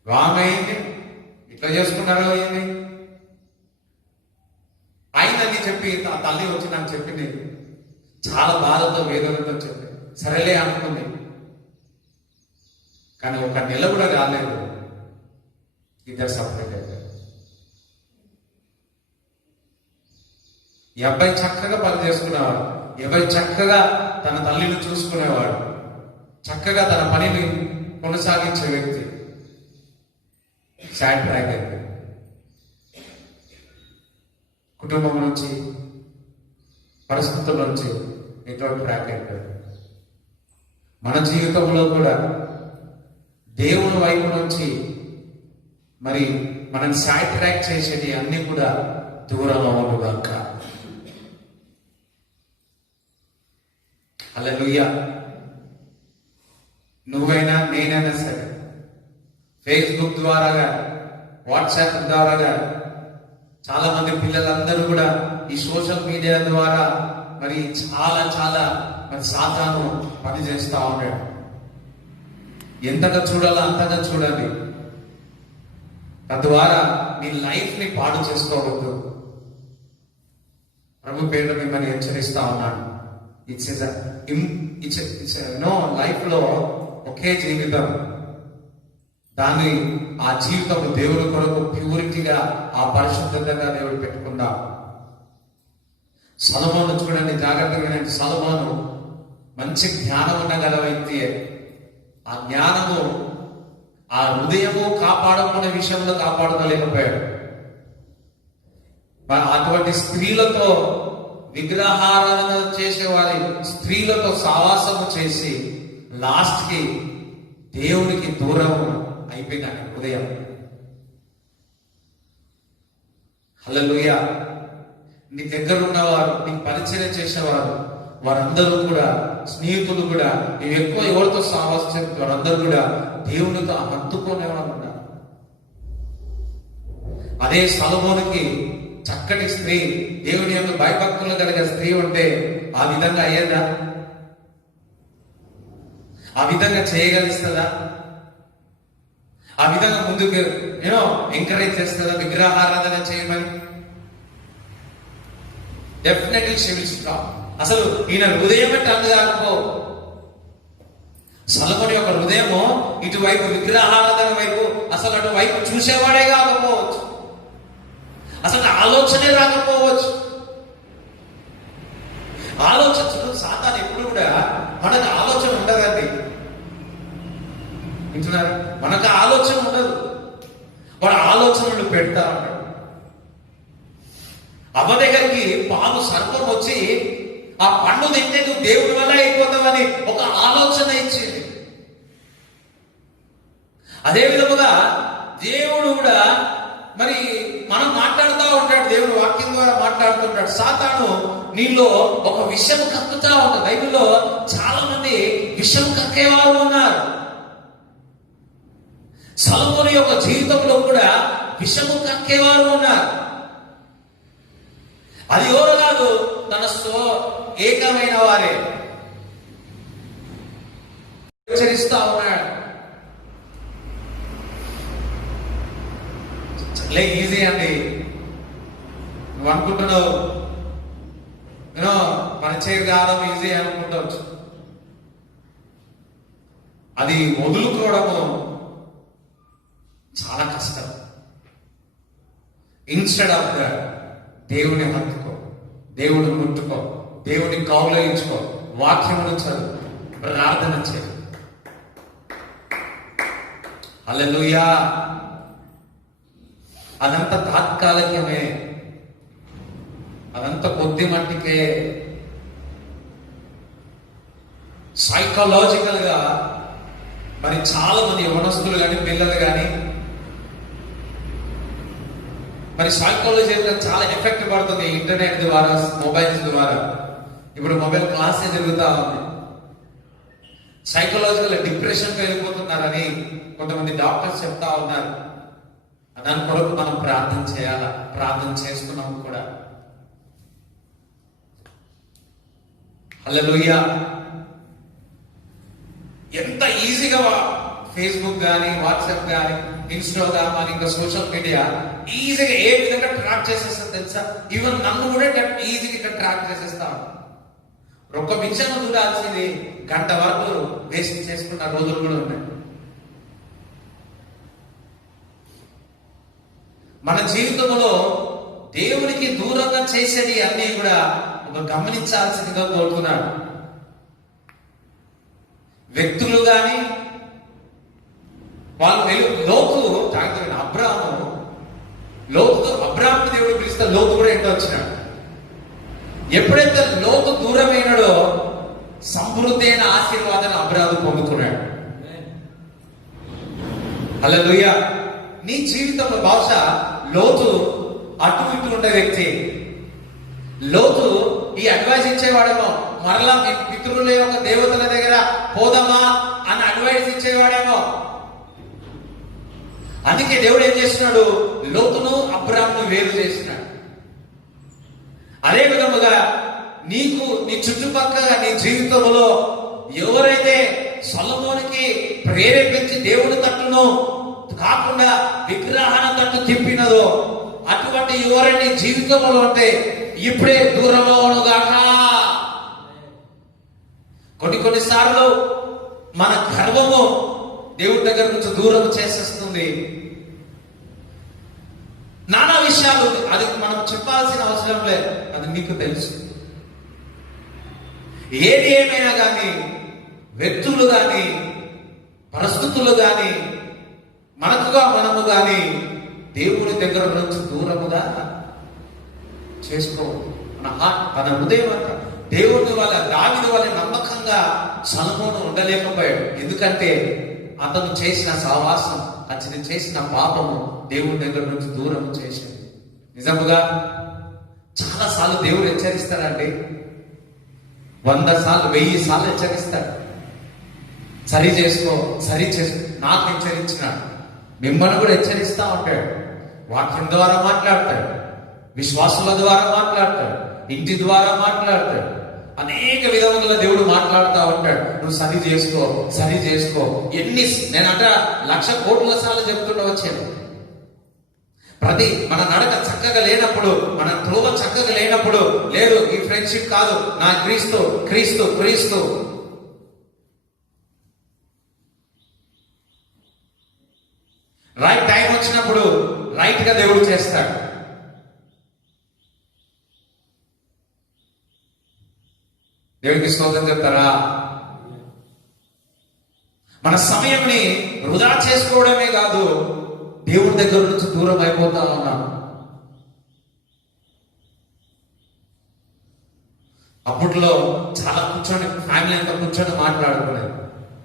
వివాహం అయింది, ఇట్లా చేసుకున్నారో అయింది. అయిందని చెప్పి ఆ తల్లి వచ్చి నాకు చెప్పింది, చాలా బాధతో వేదనతో చెప్పి సరేలే అనుకుంది. కానీ 1 నెల కూడా రాలేదు, ఇద్దరు సపరేట్ అయిపోయారు. ఈ అబ్బాయి చక్కగా పని చేసుకునేవాడు, ఎవరి చక్కగా తన తల్లిని చూసుకునేవాడు, చక్కగా తన పనిని కొనసాగించే వ్యక్తి. సాడ్ ట్రాక్ అయిపోయింది. కుటుంబం నుంచి, పరిస్థితుల నుంచి ఎటువంటి ట్రాక్ అయిపోయాడు. మన జీవితంలో కూడా దేవుని వైపు నుంచి మరి మనం సైడ్ ట్రాక్ చేసేది అన్ని కూడా దూరం అవ్వనుగాక. హల్లెలూయా. నువ్వైనా నేనైనా సరే ఫేస్బుక్ ద్వారాగా, వాట్సాప్ ద్వారాగా చాలా మంది పిల్లలందరూ కూడా ఈ సోషల్ మీడియా ద్వారా మరి చాలా మరి సాతాను పని చేస్తా ఉంటాడు. ఎంతగా చూడాలో అంతగా చూడాలి. తద్వారా నీ లైఫ్ ని పాడు చేసుకోవద్దు. ప్రభు పేరు మిమ్మల్ని హెచ్చరిస్తా ఉన్నాను. లైఫ్ లో ఒకే జీవితం, దాన్ని ఆ జీవితం దేవుడి కొరకు ప్యూరిటీగా, ఆ పరిశుద్ధంగా దేవుడు పెట్టుకుందా. సొలొమోను చూడండి, జాగ్రత్తగా వినండి. సొలొమోను మంచి జ్ఞానం ఉండగల వ్యక్తి. ఆ జ్ఞానము ఆ హృదయము కాపాడుకునే విషయంలో కాపాడుకోలేకపోయాడు. అటువంటి స్త్రీలతో, విగ్రహారాధన చేసేవారి స్త్రీలతో సావాసము చేసి లాస్ట్ కి దేవుడికి దూరం అయిపోయింది ఆయన హృదయం. హల్లెలూయా. నీ దగ్గర ఉన్నవారు, నీకు పరిచయం చేసేవారు, వారందరూ కూడా, స్నేహితులు కూడా, నీవు ఎక్కువ ఎవరితో సావాసం చేస్తే వారందరూ కూడా దేవునితో హత్తుకునే వాళ్ళు ఉన్నారు. అదే సొలొమోనుకి చక్కటి స్త్రీ, దేవుని యొక్క భయభక్తులు కలిగిన స్త్రీ ఉంటే ఆ విధంగా అయ్యేదా? ఆ విధంగా చేయగలుగుతుందా? ఆ విధంగా ముందుకు ఎంకరేజ్ చేస్తుందా విగ్రహారాధన చేయమని? Definitely she will stop. అసలు ఈయన హృదయం అంటే అందుకు సొలొమోను యొక్క హృదయము ఇటువైపు విగ్రహారాధన వైపు, అసలు అటువైపు చూసేవాడే కాకపోవచ్చు, అసలు ఆలోచనే రాకపోవచ్చు. ఆలోచించడం సాతాను ఎప్పుడు కూడా మనకు ఆలోచన ఉండదండి. వింటున్నారు? మనకు ఆలోచన ఉండదు, వాడు ఆలోచనలు పెడతా ఉంటాడు. అవ్వ దగ్గరికి పాము సర్పం వచ్చి ఆ పండు తింటే నువ్వు దేవుడి వల్ల అయిపోతావని ఒక ఆలోచన ఇచ్చింది. అదే విధముగా దేవుడు కూడా మరి మనం మాట్లాడుతూ ఉంటాడు, దేవుడు వాక్యం ద్వారా మాట్లాడుతుంటాడు. సాతాను నీలో ఒక విషయం కక్కుతా ఉంటుంది. బైబిల్లో చాలా మంది విషయం కక్కేవారు ఉన్నారు. సొలొమోను యొక్క జీవితంలో కూడా విషము కక్కేవారు ఉన్నారు. అది ఎవరు కాదు, తనతో ఏకమైన వారే. హెచ్చరిస్తా ఉన్నాడు. ఈజీ అండి. నువ్వు అనుకుంటున్నావు పరిచయం కావడం ఈజీ అనుకుంటవచ్చు. అది వదులుకోవడము చాలా కష్టం. ఇన్స్టెడ్ ఆఫ్ దట్ దేవుని హత్తుకో, దేవుని ముట్టుకో, దేవుని కౌగిలించుకో, వాక్యమును చదువు, ప్రార్థన చేయి. హల్లెలూయా. అదంతా తాత్కాలికమే, అదంతా కొద్ది మట్టికే. సైకలాజికల్ గా మరి చాలా మంది యవనస్తులు కానీ, పిల్లలు కానీ మరి సైకాలజీ చాలా ఎఫెక్ట్ పడుతుంది ఇంటర్నెట్ ద్వారా, మొబైల్స్ ద్వారా. ఇప్పుడు మొబైల్ క్లాసే జరుగుతా ఉంది. సైకలాజికల్ డిప్రెషన్కి వెళ్ళిపోతున్నారని కొంతమంది డాక్టర్స్ చెప్తా ఉన్నారు. దాని కొరకు మనం ప్రార్థన చేయాలా, ప్రార్థన చేస్తున్నాం కూడా. హల్లెలూయా. ఎంత ఈజీగా ఫేస్బుక్ కానీ, వాట్సాప్ కానీ, ఇన్స్టాగ్రామ్ కానీ, ఇంకా సోషల్ మీడియా ఈజీగా ఏ విధంగా ట్రాక్ చేసేస్తా తెలుసా? ఈవెన్ నన్ను కూడా ఈజీగా ఇక్కడ ట్రాక్ చేసేస్తా. ఒక్క నిమిషం చూడాల్సింది గంట వరకు వేస్ట్ చేసుకున్న రోజులు కూడా ఉన్నాయి. మన జీవితంలో దేవునికి దూరంగా చేసేది అన్ని కూడా ఒక గమనించాల్సిందిగా కోరుతున్నాడు. వ్యక్తులు కానీ, వాళ్ళు లోతు అబ్రాహాము దేవుడు పిలిస్తే లోతు కూడా ఎంతో వచ్చినాడు. ఎప్పుడైతే లోతు దూరమైనడో సమృద్ధి అయిన ఆశీర్వాదాన్ని అబ్రాము పొందుకున్నాడు. హల్లెలూయా. నీ జీవితంలో బహుశా లోతు అటు ఇటు ఉండే వ్యక్తి. లోతు ఈ అడ్వైస్ ఇచ్చేవాడేమో, మరలా మీ పితరుల యొక్క దేవతల దగ్గర పోదామా అని అడ్వైస్ ఇచ్చేవాడేమో. అందుకే దేవుడు ఏం చేస్తున్నాడు, లోతును అబ్రామును వేరు చేసినాడు. అదే విధముగా నీకు నీ చుట్టుపక్కల నీ జీవితంలో ఎవరైతే సొలొమోనుకి ప్రేరేపించి దేవుడి తట్టును కాకుండా విగ్రహాల తట్టు తిప్పినదో అటువంటి ఎవరైనా జీవితంలో ఉంటే ఇప్పుడే దూరం అవునుగాక. కొన్నిసార్లు మన గర్వము దేవుడి దగ్గర నుంచి దూరం చేసేస్తుంది. నానా విషయాలు అది మనం చెప్పాల్సిన అవసరం లేదు, అది మీకు తెలుసు. ఏది ఏమైనా కానీ వ్యక్తులు కానీ పరిస్థితులు కానీ మనము కానీ దేవుని దగ్గర నుంచి దూరముగా చేసుకో. తన హృదయం అంతా దేవుని వాళ్ళ దావీదు వాళ్ళ నమ్మకంగా సొలొమోను ఉండలేకపోయాడు. ఎందుకంటే అతను చేసిన సహవాసం, అతను చేసిన పాపము దేవుని దగ్గర నుంచి దూరం చేసింది. నిజముగా చాలా సార్లు దేవుడు హెచ్చరిస్తాడండి. 100 సార్లు 1000 సార్లు హెచ్చరిస్తాడు. సరి చేసుకో. నాకు హెచ్చరించినాడు, మిమ్మల్ని కూడా హెచ్చరిస్తా ఉంటాడు. వాక్యం ద్వారా మాట్లాడతాడు, విశ్వాసుల ద్వారా మాట్లాడతాడు, ఇంటి ద్వారా మాట్లాడతాడు. అనేక విధములుగా దేవుడు మాట్లాడుతూ ఉంటాడు. నువ్వు సరి చేసుకో. నేనంట 1,00,000 కోట్ల సార్లు చెప్తుండ వచ్చాను. మన నడక చక్కగా లేనప్పుడు, మన త్రోవ చక్కగా లేనప్పుడు, లేదు ఈ ఫ్రెండ్షిప్ కాదు, నా క్రీస్తు రైట్ టైం వచ్చినప్పుడు రైట్ గా దేవుడు చేస్తాడు. దేవుడికి స్తోత్రం చెప్తారా? మన సమయంని వృధా చేసుకోవడమే కాదు, దేవుడి దగ్గర నుంచి దూరం అయిపోతా ఉన్నాం. అప్పట్లో చాలా ఫ్యామిలీ అంతా కూర్చొని మాట్లాడుకునేది.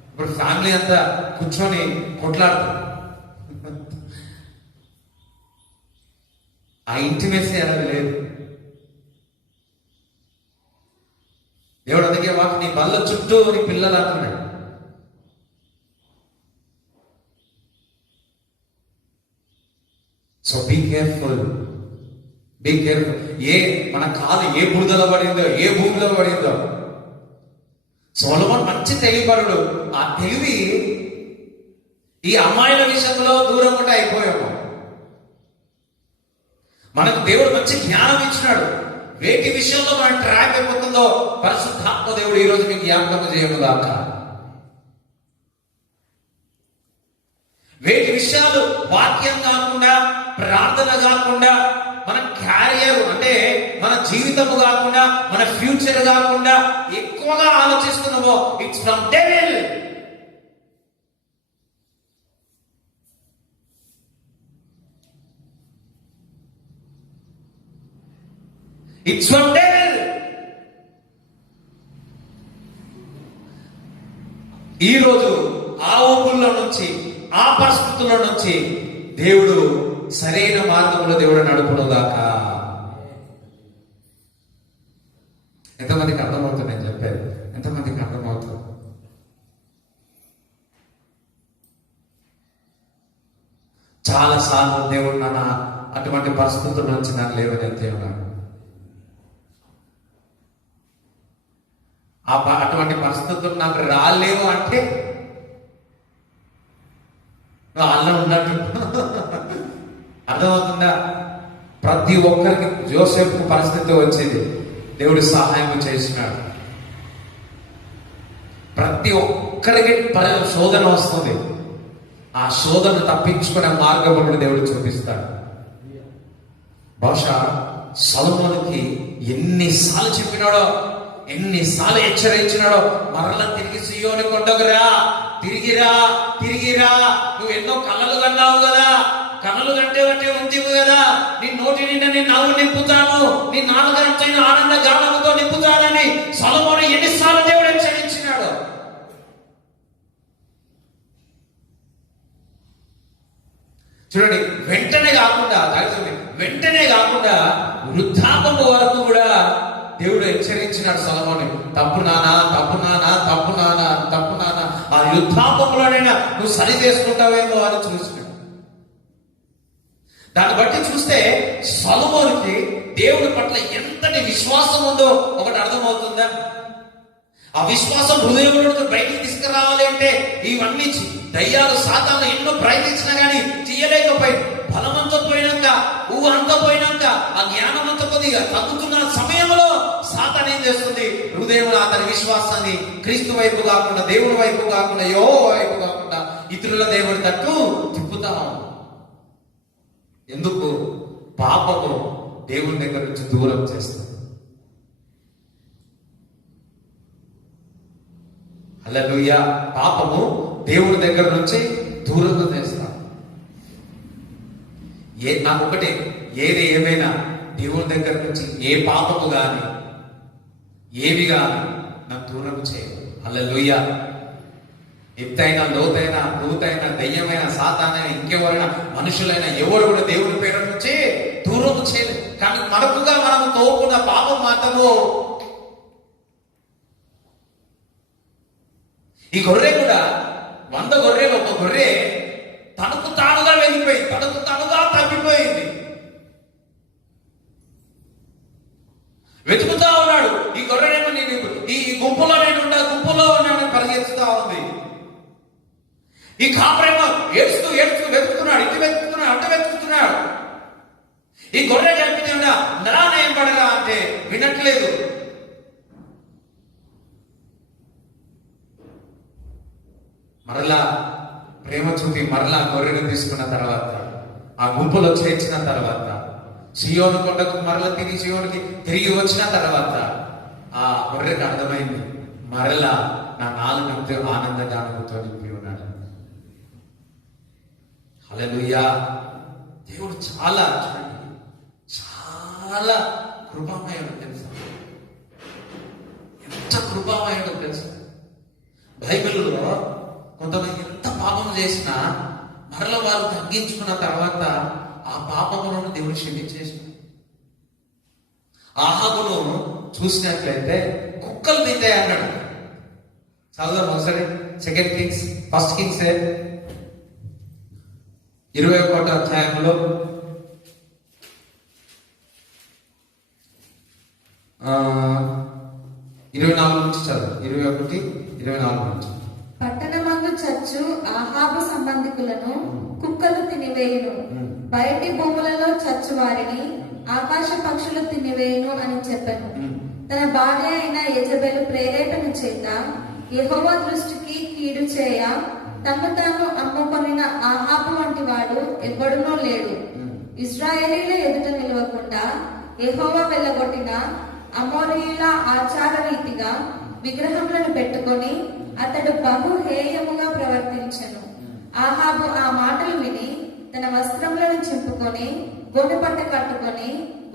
ఇప్పుడు ఫ్యామిలీ అంతా కూర్చొని కొట్లాడుతుంది. ఆ ఇంటిమేసీ అనేది లేదు. దేవుడు అందుకే నీ బల్ల చుట్టూ నీ పిల్లలు అంటున్నాడు. So be careful. మన కాలు ఏ బురదలో పడిందో, ఏ భూమిలో పడిందో. సొలొమోను మంచి తెలివిపరుడు. ఆ తెలివి ఈ అమ్మాయిల విషయంలో దూరం కూడా అయిపోయాము. మనకు దేవుడు మంచి జ్ఞానం ఇచ్చినాడు. వేటి విషయంలో మన ట్రాక్ అయిపోతుందో పరిశుద్ధాత్మ దేవుడు ఈ రోజు మీకు జ్ఞాపకం చేయనుగాక. వేటి విషయాలు వాక్యం కాకుండా, ప్రార్థన కాకుండా, మన క్యారియర్ అంటే మన జీవితము కాకుండా, మన ఫ్యూచర్ కాకుండా ఎక్కువగా ఆలోచిస్తున్నామో, it's from devil. It's from devil. ఈరోజు ఆ ఊపుల్లో నుంచి, ఆ పరిస్థితుల్లో నుంచి దేవుడు సరైన మార్గంలో దేవుడు నడుపునుగాక. ఎంతమందికి అర్థమవుతుంది నేను చెప్పేది? ఎంతమందికి అర్థమవుతుంది? చాలా సార్లు దేవుడు అటువంటి పరిస్థితుల నుంచి నన్ను లేవనెత్తే ఉన్నాడు. అటువంటి పరిస్థితులు నాకు రాలేవు అంటే నువ్వు అల్లం ఉన్నట్టు. అర్థమవుతుందా? ప్రతి ఒక్కరికి యోసేపు పరిస్థితి వచ్చింది, దేవుడు సహాయం చేసినాడు. ప్రతి ఒక్కరికి శోధన వస్తుంది. ఆ శోధన తప్పించుకునే మార్గం దేవుడు చూపిస్తాడు. బహుశా సొలొమోనుకి ఎన్నిసార్లు చెప్పినాడో, ఎన్నిసార్లు హెచ్చరించినాడో, మరలా తిరిగి సీయోను కొండకు రా, తిరిగిరా, నువ్వు ఎన్నో కలలు కన్నావు కదా, కనులు కంటే బట్టి ఉంటివి కదా, నీ నోటి నిండా నీ నవ్వు నింపుతాను, నీ నాలుగంటే ఆనంద గానముతో నింపుతానని సొలొమోను ఎన్నిసార్లు దేవుడు హెచ్చరించినాడు. చూడండి, వెంటనే కాకుండా వృద్ధాపము వరకు కూడా దేవుడు హెచ్చరించినాడు సొలొమోను. తప్పు నానా, ఆ యుద్ధాపంలోనైనా నువ్వు సరి చేసుకుంటావేమో అని చూసినాడు. దాన్ని బట్టి చూస్తే సొలొమోనుకి దేవుడి పట్ల ఎంతటి విశ్వాసం ఉందో ఒకటి అర్థమవుతుందా? ఆ విశ్వాసం హృదయంలోకి బయటికి తీసుకురావాలి అంటే ఇవన్నీ దయ్యాలు సాతాను ఎన్నో ప్రయత్నించినా కానీ చేయలేకపోయి, బలమంతా పోయినాక, అంతా పోయినాక, ఆ జ్ఞానమంతా కొద్దిగా తగ్గుతున్న సమయంలో సాతాను ఏం చేస్తుంది? హృదయంలో అతని విశ్వాసాన్ని క్రీస్తు వైపు కాకుండా, దేవుడి వైపు కాకుండా, యెహోవా వైపు కాకుండా ఇతరుల దేవుడి తట్టు తిప్పుతా. ఎందుకు? పాపము దేవుని దగ్గర నుంచి దూరం చేస్తుంది. హల్లెలూయా. పాపము దేవుడి దగ్గర నుంచి దూరంగా చేస్తాం. నాకు ఒకటే, ఏది ఏమైనా దేవుడి దగ్గర నుంచి ఏ పాపము గాని ఏవి గాని నాకు దూరం చేయదు. హల్లెలూయా. ఎత్తైనా, లోతైన, దయ్యమైన, సాతానైనా, ఇంకెవరైనా, మనుషులైనా ఎవరు కూడా దేవుడి పేరు నుంచి దూరం చేయలేదు. కానీ మనకుగా మనం తోకున్న పాపం మాత్రము, ఈ గొర్రె కూడా 100 గొర్రెలు ఒక గొర్రె తనకు తానుగా వెళ్ళిపోయింది, తనకు తానుగా తప్పిపోయింది. వెతుకుతా ఉన్నాడు. ఈ గొర్రెనేమో నేను ఈ గుంపులో ఉన్నాను పరిగెత్తుతా ఉంది. ఈ కాపరేమో ఏడుస్తూ వెతుకుతున్నాడు, ఇటు వెతుకుతున్నాడు, అటు వెతుకుతున్నాడు. ఈ గొర్రె కనిపించకుండా నరానేం పడగా అంటే వినట్లేదు. మరలా ప్రేమ చూపి మరలా గొర్రెను తీసుకున్న తర్వాత, ఆ గుంపులో చేర్చిన తర్వాత, సియోను కొండకు మరలా సియోనికి తిరిగి వచ్చిన తర్వాత ఆ గొర్రెకు అర్థమైంది, మరలా నా నాలుగు ఆనంద గానముతో నింపి ఉన్నాడు. హల్లెలూయా. దేవుడు చాలా కృపామయుడు తెలుసా? ఎంత కృపామయుడు తెలుసా? బైబిల్లో కొంతమంది ఎంత పాపం చేసినా మరల వారు తగ్గించుకున్న తర్వాత ఆ పాపములను దేవుడు క్షమించేసిన. ఆహాబును చూసినట్లయితే కుక్కలు తింటాయి అన్నాడు. చదువుదాం ఒకసారి. 2 కింగ్స్ 1 కింగ్స్ 21వ అధ్యాయంలో 24 నుంచి చదువు. 21-24 నుంచి. పట్టణమందు చచ్చు ఆహాబు సంబంధికులను కుక్కలు తినివేయును, బయటి భూములలో చచ్చు వారిని ఆకాశ పక్షులు తినివేయును అని చెప్పాను. తన భార్య అయిన యెజబెలు ప్రేరేపణ చేత యెహోవా దృష్టికి కీడు చేయ తను తాను అమ్ముకొనిన ఆహాబు వంటి వాడు ఎవ్వడునో లేడు. ఇశ్రాయేలీల ఎదుట నిలవకుండా యెహోవా వెళ్ళగొట్టిన అమోరీయుల ఆచార రీతిగా విగ్రహములను పెట్టుకొని అతడు బహు హేయముగా ప్రవర్తించెను. ఆహాబు ఆ మాటలు విని తన వస్త్రములను చింపుకొని గోనెపట్ట కట్టుకొని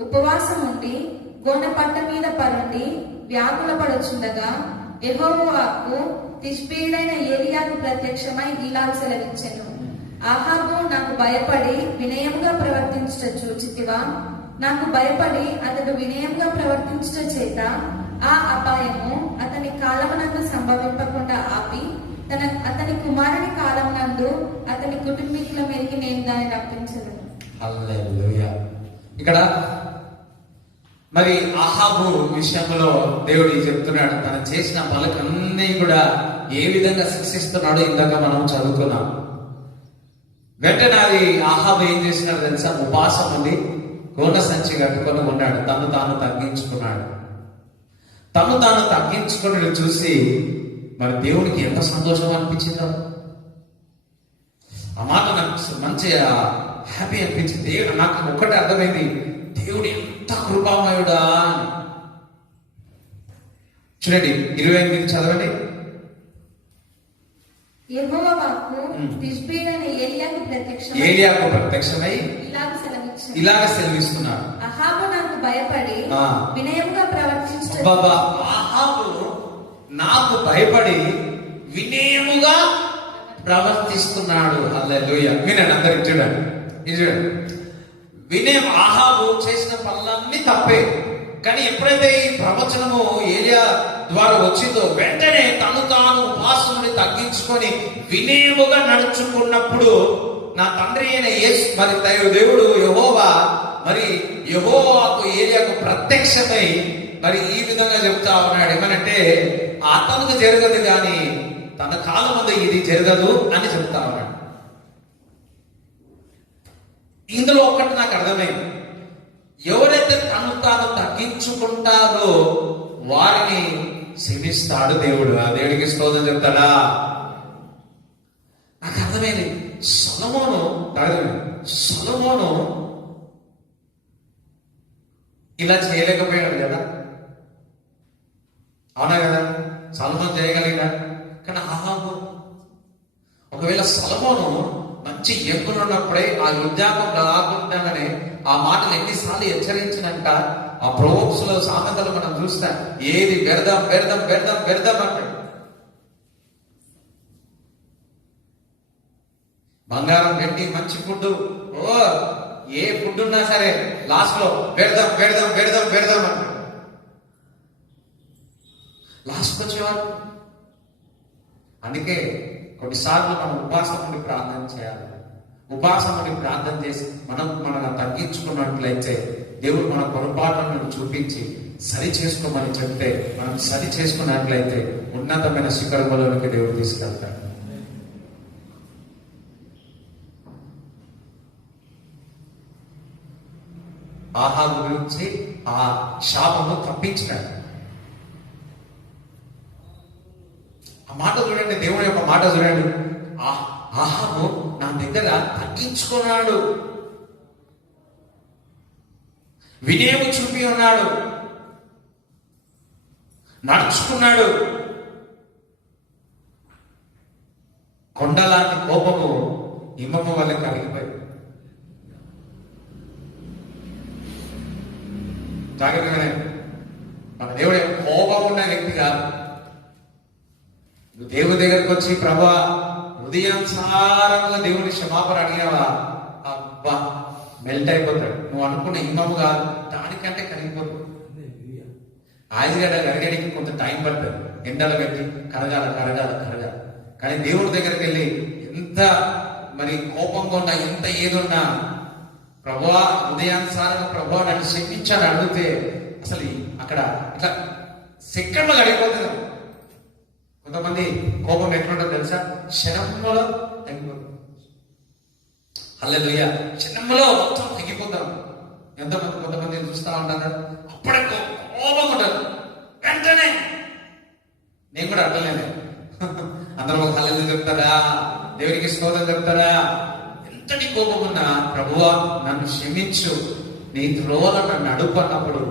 ఉపవాసం ఉండి గోనెపట్ట మీద పరుండి వ్యాకుల పడుచుండగా యెహోవాకు తిష్బీయుడైన ఏలియాకు ప్రత్యక్షమై ఇలా సెలవిచ్చెను. ఆహాబు నాకు భయపడి వినయముగా ప్రవర్తించుట చూచితివా? నాకు భయపడి అతడు వినయంగా ప్రవర్తించుట చేత ఆ అపాయము అతని కాలమునందు సంభవింపకుండా ఆపి అతని కుమారుని కాలమునందు అతని కుటుంబీకుల మీదకి నేను దాన్ని రప్పించను. హల్లెలూయా. ఇక్కడ మరి ఆహాబు విషయంలో దేవుడు చెప్తున్నాడు, తను చేసిన పనులన్నీ కూడా ఏ విధంగా శిక్షిస్తున్నాడో ఇందాక మనం చదువుకున్నాం. వెంటనే అది ఆహాబు ఏం చేసినాడు తెలుసా? ఉపవాసం ఉంది, గోన సంచి కట్టుకొని ఉన్నాడు, తను తాను తగ్గించుకున్నాడు. తను తాను తగ్గించుకుని చూసి మరి దేవునికి ఎంత సంతోషం అనిపించిందో. ఆ మాట నాకు మంచిగా హ్యాపీ అనిపించింది. నాకు ఒక్కటే అర్థమైంది, దేవుడు ఎంత కృపామయుడా అని. చూడండి 28 చదవండి. యెహోవా వాక్కు తిష్బీయైన ఏలియాకు ప్రత్యక్షమై ఇలాగ సెలవిస్తున్నాడు. అహాబు నాకు భయపడి వినయముగా ప్రవర్తించు. అహాబు నాకు భయపడి వినయముగా ప్రవర్తిస్తున్నాడు. హల్లెలూయా. వినండి, అందరికి చూడండి, ఇది చూడండి. వినయం. అహాబు చేసిన పనులన్నీ తప్పే, కానీ ఎప్పుడైతే ఈ ప్రవచనము ఏలియా ద్వారా వచ్చిందో వెంటనే తను తాను ఉపాసముని తగ్గించుకొని వినయముగా నడుచుకున్నప్పుడు నా తండ్రి అయిన యేసు మరి దేవుడు యెహోవా మరి యెహోవాకు ఏలియాకు ప్రత్యక్షమై మరి ఈ విధంగా చెప్తా ఉన్నాడు. ఏమనంటే అతనికి జరగదు కానీ తన కాలం ముందు ఇది జరగదు అని చెప్తా ఉన్నాడు. ఇందులో ఒకటి నాకు అర్థమైంది, ఎవరైతే తను తాను తగ్గించుకుంటారో వారిని క్షమిస్తాడు దేవుడు. ఆ దేవుడికి స్తోత్రం చెప్తాడా? నాకు అర్థమైంది. సొలొమోను ఇలా చేయలేకపోయాడు కదా, అవునా కదా? సొలొమోను చేయగలిగినా, కానీ అహాబు, ఒకవేళ సొలొమోను మంచి ఎగ్గులు ఉన్నప్పుడే ఆ యుద్ధాపం రాకుండానే ఆ మాటలు ఎన్నిసార్లు హెచ్చరించినాక ఆ ప్రోక్స్ లో సామెతలు మనం చూస్తాం, ఏది వ్యర్థం వ్యర్థం వ్యర్థం వ్యర్థం అంటాడు. బంగారం, వెండి, మంచి ఫుడ్, ఏ ఫుడ్ ఉన్నా సరే లాస్ట్ లో వ్యర్థం వ్యర్థం వ్యర్థం వ్యర్థం అంటాడు. లాస్ట్ వచ్చేవారు. అందుకే కొన్నిసార్లు మనం ఉపవాసం ఉండి ప్రార్థన చేయాలి. ఉపవాసం ఉండి ప్రార్థన చేసి మనం తగ్గించుకున్నట్లయితే దేవుడు మన పొరపాట్లను చూపించి సరి చేసుకోమని చెప్తే మనం సరి చేసుకున్నట్లయితే ఉన్నతమైన శిఖరములోనికి దేవుడు తీసుకెళ్తాడు. ఆహాబు గురించి ఆ శాపము తప్పించినాడు. ఆ మాట చూడండి, దేవుడి యొక్క మాట చూడండి. ఆహాబు నా దగ్గర తగ్గించుకున్నాడు, వినయము చూపి ఉన్నాడు, నడుచుకున్నాడు. కొండలాంటి కోపము హిమము వల్ల కలిగిపోయి. జాగ్రత్తగానే, మన దేవుడు కోపం ఉన్న వ్యక్తి కాదు. నువ్వు దేవుడి దగ్గరకు వచ్చి ప్రభా హృదయానుసారంగా దేవుని క్షమాపణ అడిగావా, అబ్బా మెల్ట్ అయిపోతాడు. నువ్వు అనుకున్న హిమము కాదు, దానికంటే కరిగిపోతాడు. ఆయుధగడ్డ కరగడానికి కొంత టైం పడుతుంది, ఎండలు పెట్టి కరగాల కరగాల కరగాల. కానీ దేవుడి దగ్గరికి వెళ్ళి ఎంత మరి కోపంగా ఉన్నా, ఎంత ఏదున్నా, ప్రభువా హృదయానుసారంగా ప్రభువా నన్ను క్షమించాలని అడిగితే అసలు అక్కడ ఇట్లా సెకండ్లో గడిపోతుంది. కొంతమంది కోపం ఎట్లుంటుందో తెలుసా? క్షణంలో తగ్గిపోతుంది. హల్లెలూయా. క్షణంలో మొత్తం తగ్గిపోతాం. కొంతమంది చూస్తా ఉంటారు, అప్పుడే కోపం ఉంటారు, వెంటనే. నేను కూడా అట్లనే. అందరూ ఒక హల్లెలూయా చెప్తారా, దేవుడికి స్తోత్రం చెప్తారా? ఎంతటి కోపం ఉన్నా ప్రభువా నన్ను క్షమించు, నీ త్రోవలో నన్ను నడుపు అన్నప్పుడు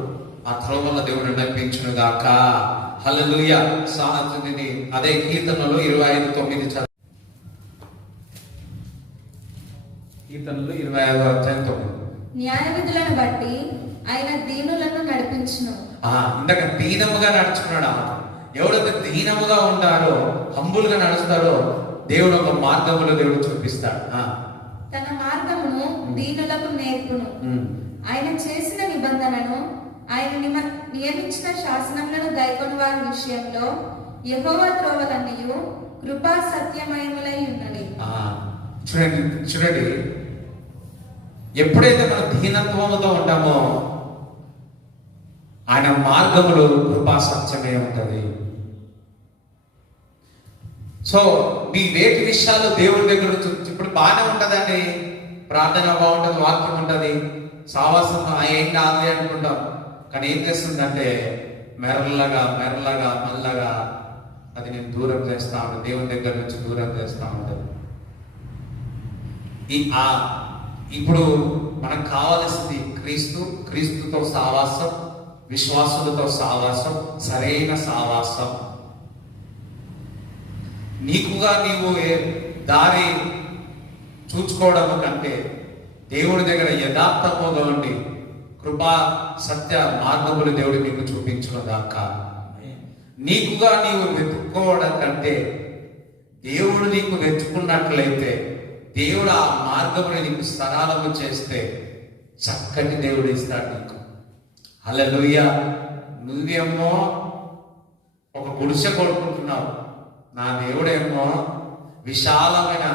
ఆ త్రోవలో దేవుడు నడిపించును గాక. హల్లెలూయా. అదే కీర్తనలో 25:9 చదువు. కీర్తనలో 25:9. న్యాయ విధులను బట్టి ఆయన దీనులను నడిపించును. ఇందాక దీనముగా నడుచుకున్నాడు. ఎవరైతే దీనముగా ఉంటారో, హంబులుగా నడుస్తారో దేవుడు ఒక మార్గములో దేవుడు చూపిస్తాడు. తన మార్గమును దీనులకు నేర్పును. ఆయన చేసిన నిబంధనను, ఆయన నియమించిన శాసనములను గైకొని వారి విషయంలో యెహోవా త్రోవలన్నీయు కృపా సత్యమయములై ఉన్నది. చూడండి, ఎప్పుడైతే మనం దీనత్వముతో ఉంటామో ఆయన మార్గములు కృపా సత్యమే ఉంటుంది. సో మీ వేటి విషయాలు దేవుడి దగ్గర ఇప్పుడు బాగానే ఉంటుందండి, ప్రార్థన బాగుంటుంది, వాక్యం ఉంటుంది, సావాసం ఏం కాదు అనుకుంటాం. కానీ ఏం చేస్తుందంటే మెరల్లగా మల్లగా అది నేను దూరం చేస్తా ఉంటాను, దేవుని దగ్గర నుంచి దూరం చేస్తా ఉంటాను. ఇప్పుడు మనకు కావాల్సింది క్రీస్తుతో సావాసం, విశ్వాసులతో సావాసం, సరైన సావాసం. నీకుగా నీవు దారి చూచుకోవడం కంటే దేవుడి దగ్గర యథార్థముగా ఉండి కృపా సత్య మార్గములు దేవుడు మీకు చూపించిన దాకా, నీకుగా నీవు వెతుక్కోవడం కంటే దేవుడు నీకు వెతుకున్నట్లయితే దేవుడు ఆ మార్గముని నీకు సరళము చేస్తే చక్కటి దేవుడు ఇస్తాడు నీకు. హల్లెలూయా. నువ్వేమో ఒక గుడిసె కొడుకుంటున్నావు, నా దేవుడేమో విశాలమైన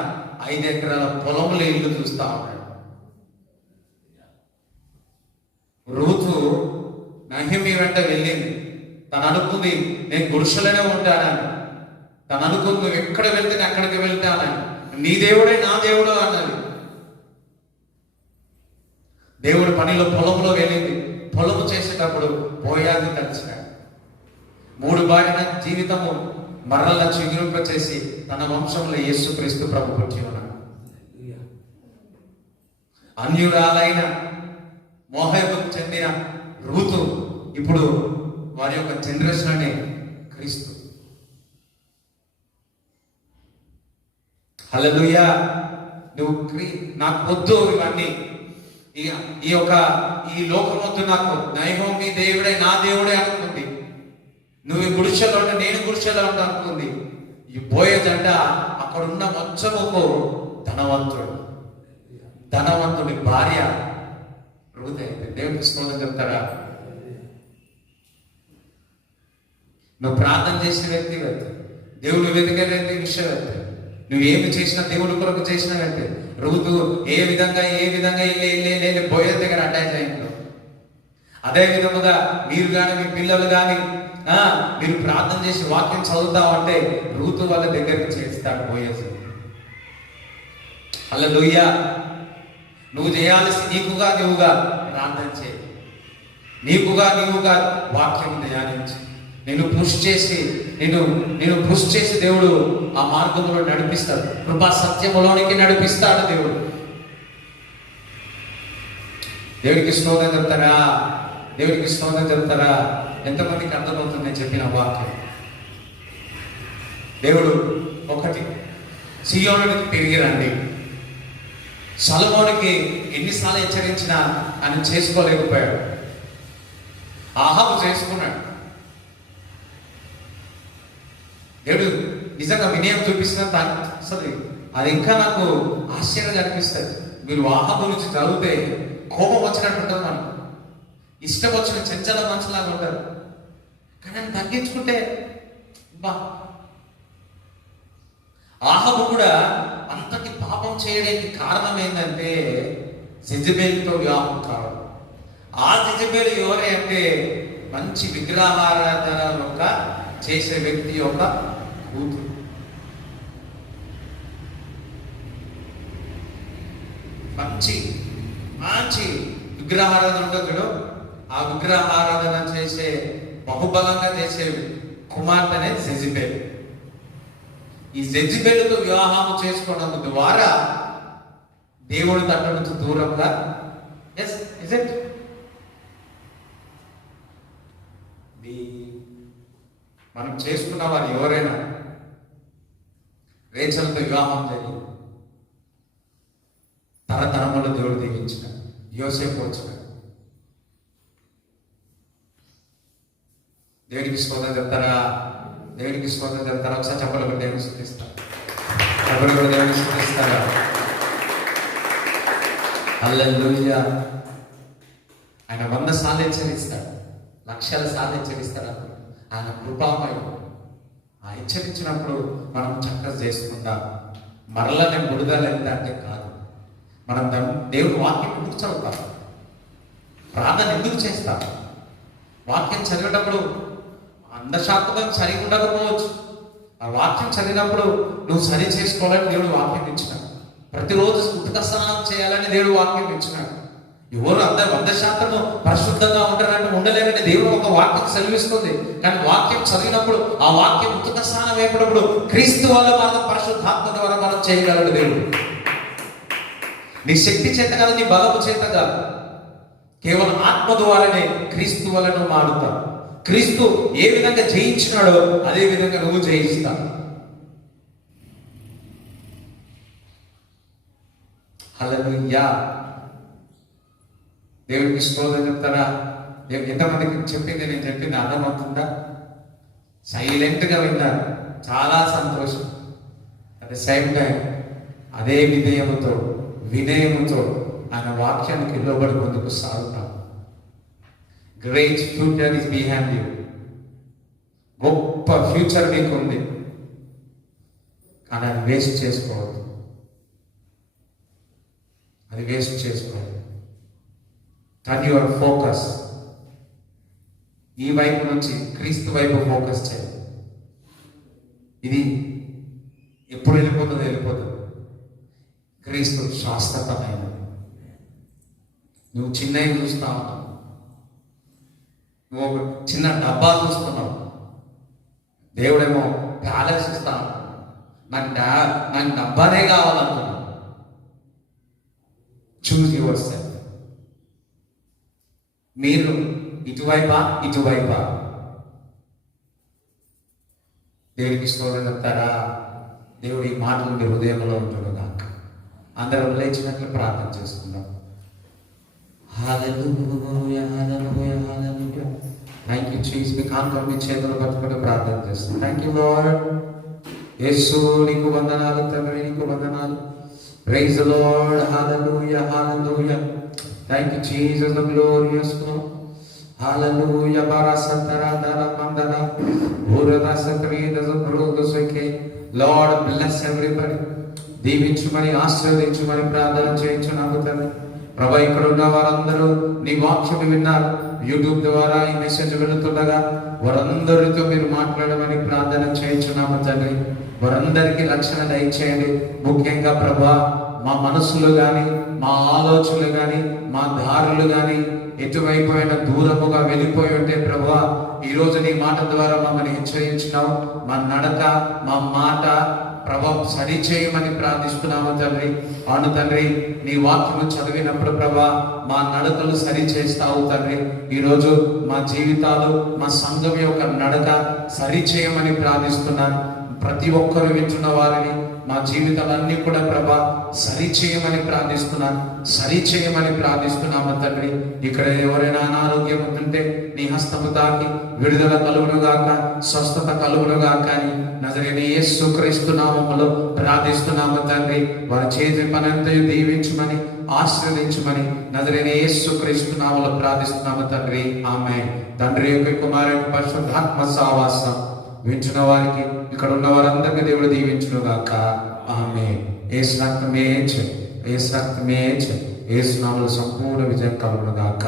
5 ఎకరాల పొలంలో ఇల్లు చూస్తా ఉన్నాడు. రూతు నహెమీ వెంట వెళ్ళింది. తను అనుకుంది నేను గుడిసెలోనే ఉంటానని. తను అనుకుంది నువ్వు ఎక్కడ వెళ్తే నేను అక్కడికి వెళ్తానని. నీ దేవుడే నా దేవుడు అన్నది. దేవుడు పనిలో పొలంలో వెళ్ళింది. పొలము చేసేటప్పుడు బోయాజు కలిసినాడు. 3 భార్యల జీవితము మరలా చిగురింప చేసి తన వంశంలో యేసుక్రీస్తు ప్రభు పుట్టి ఉన్నాడు. అన్యురాలైన మోహబుకు చెందిన రూతు ఇప్పుడు వారి యొక్క జనరేషన్ అనే క్రీస్తు. హల్లెలూయా. నువ్వు నాకు వద్దు ఇవన్నీ, ఈ లోకం వద్దు నాకు, నయహోమి దేవుడే నా దేవుడే అనుకుంది. నువ్వు గుడిసెలో ఉంటే నేను గుడిసెలో ఉంటా అనుకుంది. ఈ బోయజంట అక్కడున్న మొత్తముకు ధనవంతుడి భార్య రూతు అయితే. దేవుడికి స్తోత్రం చెప్తారా? నువ్వు ప్రార్థన చేసిన వ్యక్తివేత్త, దేవుడు వెతికే విషయవేత్త, నువ్వేమి చేసినా దేవుడి కొరకు చేసిన వ్యక్తి. రూతు ఏ విధంగా వెళ్ళి బోయజ దగ్గర అటాచ్ అయిందో, అదే విధముగా మీరు కానీ మీ పిల్లలు కానీ మీరు ప్రార్థన చేసి వాక్యం చదువుతామంటే రూతు వాళ్ళ దగ్గరికి చేస్తాడు బోయజ. హల్లెలూయా. నువ్వు చేయాల్సి నీకుగా ప్రార్థన చేయి, నీకుగా వాక్యం ధ్యానించి నేను పుష్ చేసి దేవుడు ఆ మార్గంలో నడిపిస్తాడు. కృపా సత్యములోనికి నడిపిస్తాడు దేవుడు. దేవుడికి స్తోత్రం చెప్తారా? దేవుడికి స్తోత్రం చెప్తారా? ఎంతమందికి అర్థమవుతుంది నేను చెప్పిన వాక్యం? దేవుడు ఒకటి, సీయోనునికి తిరిగి రండి. సొలొమోనుకి ఎన్నిసార్లు హెచ్చరించినా ఆయన చేసుకోలేకపోయాడు. ఆహాబు చేసుకున్నాడు. దేవుడు నిజంగా వినయం చూపిస్తున్న అసలు అది ఇంకా నాకు ఆశ్చర్యంగా అనిపిస్తుంది. మీరు ఆహాబు గురించి చదివితే కోపం వచ్చినట్టు ఉంటుంది, మనకు ఇష్టం వచ్చిన చంచల మనసులాగా ఉంటారు. కానీ ఆయన తగ్గించుకుంటే ఆహాబు కూడా అంతటి పాపం చేయడానికి కారణం ఏంటంటే జెజబేలుతో వివాహం కావడం. ఆ జెజబేలు ఎవరే అంటే మంచి విగ్రహారాధన యొక్క చేసే వ్యక్తి యొక్క కూతురు. మంచి విగ్రహారాధన ఉంటుంది. ఆ విగ్రహారాధన చేసే బహుబలంగా చేసే కుమార్తెనే జెజబేలు. ఈ జెజబేలుతో వివాహం చేసుకోవడం ద్వారా దేవుడి తట్టు నుంచి దూరంగా మనం చేసుకున్న వారు ఎవరైనా రేచలతో వివాహం జరిగి తరతరములో దేవుడు దీవించిన యోసేపు వచ్చిన. దేవుడికి స్తోత్రం చెప్తారా? దేవుడికి స్తోత్రం చెప్తారా? ఒకసారి చెప్పలు కూడా దేవుడిని స్తుతిస్తారు. చెప్పలు కూడా దేవుడిని స్తుతిస్తారా? హల్లెలూయా. ఆయన 100 సార్లు హెచ్చరిస్తాడు, లక్షల సార్లు హెచ్చరిస్తాడు. ఆయన కృపామయుడు. ఆ హెచ్చరించినప్పుడు మనం చక్కగా చేసుకుంటాం. మరలా నేను బుడదాలు ఎంత అంటే కాదు, మనం దేవుడు వాక్యం ఎందుకు చదువుతాం, ప్రార్థన ఎందుకు చేస్తాం? వాక్యం చదివేటప్పుడు 100% సరిగా ఉండకపోవచ్చు. ఆ వాక్యం చదివినప్పుడు నువ్వు సరి చేసుకోవాలని దేవుడు వాక్యం ఇచ్చినాడు. ప్రతిరోజు ఉతుక స్నానం చేయాలని దేవుడు వాక్యం ఇచ్చినాడు. ఎవరు 100% పరిశుద్ధంగా ఉంటారంటే ఉండలేరని దేవుడు ఒక వాక్యం సెలవిస్తుంది. కానీ వాక్యం చదివినప్పుడు ఆ వాక్యం ఉతుక స్నానం అయినప్పుడు క్రీస్తు వల్ల మనం పరిశుద్ధాత్మ ద్వారా మనం చేయగలడు దేవుడు. నీ శక్తి చేత కాదు, నీ బలము చేత కాదు, కేవలం ఆత్మ ద్వారానే క్రీస్తు వల్ల నువ్వు మారుతావు. క్రీస్తు ఏ విధంగా జయించినాడో అదే విధంగా నువ్వు జయిస్తావు. హల్లెలూయా. దేవుడికి స్తోత్రం చెప్తారా? ఎంతమందికి చెప్పింది నేను చెప్పింది అర్థమవుతుందా? సైలెంట్గా విన్నారు, చాలా సంతోషం. అట్ ద సేమ్ టైం అదే విధేయముతో వినయముతో ఆయన వాక్యానికి లోబడి ముందుకు సాగుతాం. Great future is behind you. గొప్ప ఫ్యూచర్ మీకు ఉంది, కానీ అది వేస్ట్ చేసుకోవద్దు. అది వేస్ట్ చేసుకోవద్దు. టర్న్ యువర్ ఫోకస్ ఈ వైపు నుంచి క్రీస్తు వైపు ఫోకస్ చేయాలి. ఇది ఎప్పుడు వెళ్ళిపోతుంది? క్రీస్తు శాశ్వతమైనది. నువ్వు చిన్నవి చూస్తా ఉన్నావు, నువ్వు ఒక చిన్న డబ్బా చూస్తున్నావు, దేవుడేమో ప్యాలెస్ ఇస్తా ఉన్నాడు. నాకు డబ్బానే కావాలనుకున్నావు. Choose yourself. మీరు ఇటువైపా దేవుడికి స్తోత్రం చెప్తారా? దేవుడి ఈ మాటలు మీ హృదయంలో ఉంటుండగా అందరూ లేచినట్లు ప్రార్థన చేసుకుందాం. Hallelujah, hallelujah, hallelujah. Thank you Jesus. మీ కాంతం మీ చేతులు పట్టుకొని ప్రార్థన చేస్తాం. Thank you lord. యేసు నీకు వందనాలు తండ్రి, నీకు వందనాలు. Praise the Lord. Hallelujah, hallelujah. Thank you Jesus, the glorious Lord. Hallelujah. బారాసంతరా దర మందన ఊరదా సత్రీద జబ్రోదసకే. Lord bless everybody. దీవించుమని ఆశీర్వదించుమని ప్రార్థన చేయించున్నాము తండ్రి. ప్రభా, ఇక్కడ ఉన్న వారందరూ నీ వాక్యం విన్నారు. యూట్యూబ్ ద్వారా ఈ మెసేజ్ వెళుతుండగా వారందరితో మీరు మాట్లాడమని ప్రార్థన చేయించున్నాము తండ్రి. వారందరికీ రక్షణ దయచేయండి. ముఖ్యంగా ప్రభా, మా మనసులు కానీ, మా ఆలోచనలు కానీ, మా దారులు కానీ ఎటువైపు అయినా దూరముగా వెళ్ళిపోయి ఉంటే ప్రభా, ఈరోజు నీ మాట ద్వారా మమ్మల్ని హెచ్చరించినావు. మా నడక, మా మాట ప్రభా సరి చేయమని ప్రార్థిస్తున్నాము తండ్రి. అవును తండ్రి, నీ వాక్యము చదివినప్పుడు ప్రభా మా నడకలు సరి చేస్తావు తండ్రి. ఈరోజు మా జీవితాలు, మా సంఘం యొక్క నడక సరి చేయమని ప్రార్థిస్తున్నాను. ప్రతి ఒక్కరు వింటున్న వారిని మా జీవితాలన్నీ కూడా ప్రభా సరి చేయమని ప్రార్థిస్తున్నాము తండ్రి. ఇక్కడ ఎవరైనా అనారోగ్యం ఉంటుంటే నీ హస్తము తాకి విడుదల కలుగునుగాక, స్వస్థత కలుగునుగాక అని నజరేయుడైన యేసు క్రీస్తు నామములో ప్రార్థిస్తున్నాము తండ్రి. వారి చేతి పనంతయు దీవించుమని ఆశీర్వదించుమని నజరేయుడైన యేసు క్రీస్తు నామములో ప్రార్థిస్తున్నాము తండ్రి. ఆమేన్. తండ్రి యొక్క కుమారుని పరిశుద్ధాత్మ సహవాసం వింటున్న వారికి, ఇక్కడ ఉన్న వారందరికీ దేవుడు దీవించునుగాక. ఆమేన్. యేసు రక్తమే యేసు నామములో సంపూర్ణ విజయం కలుగునుగాక.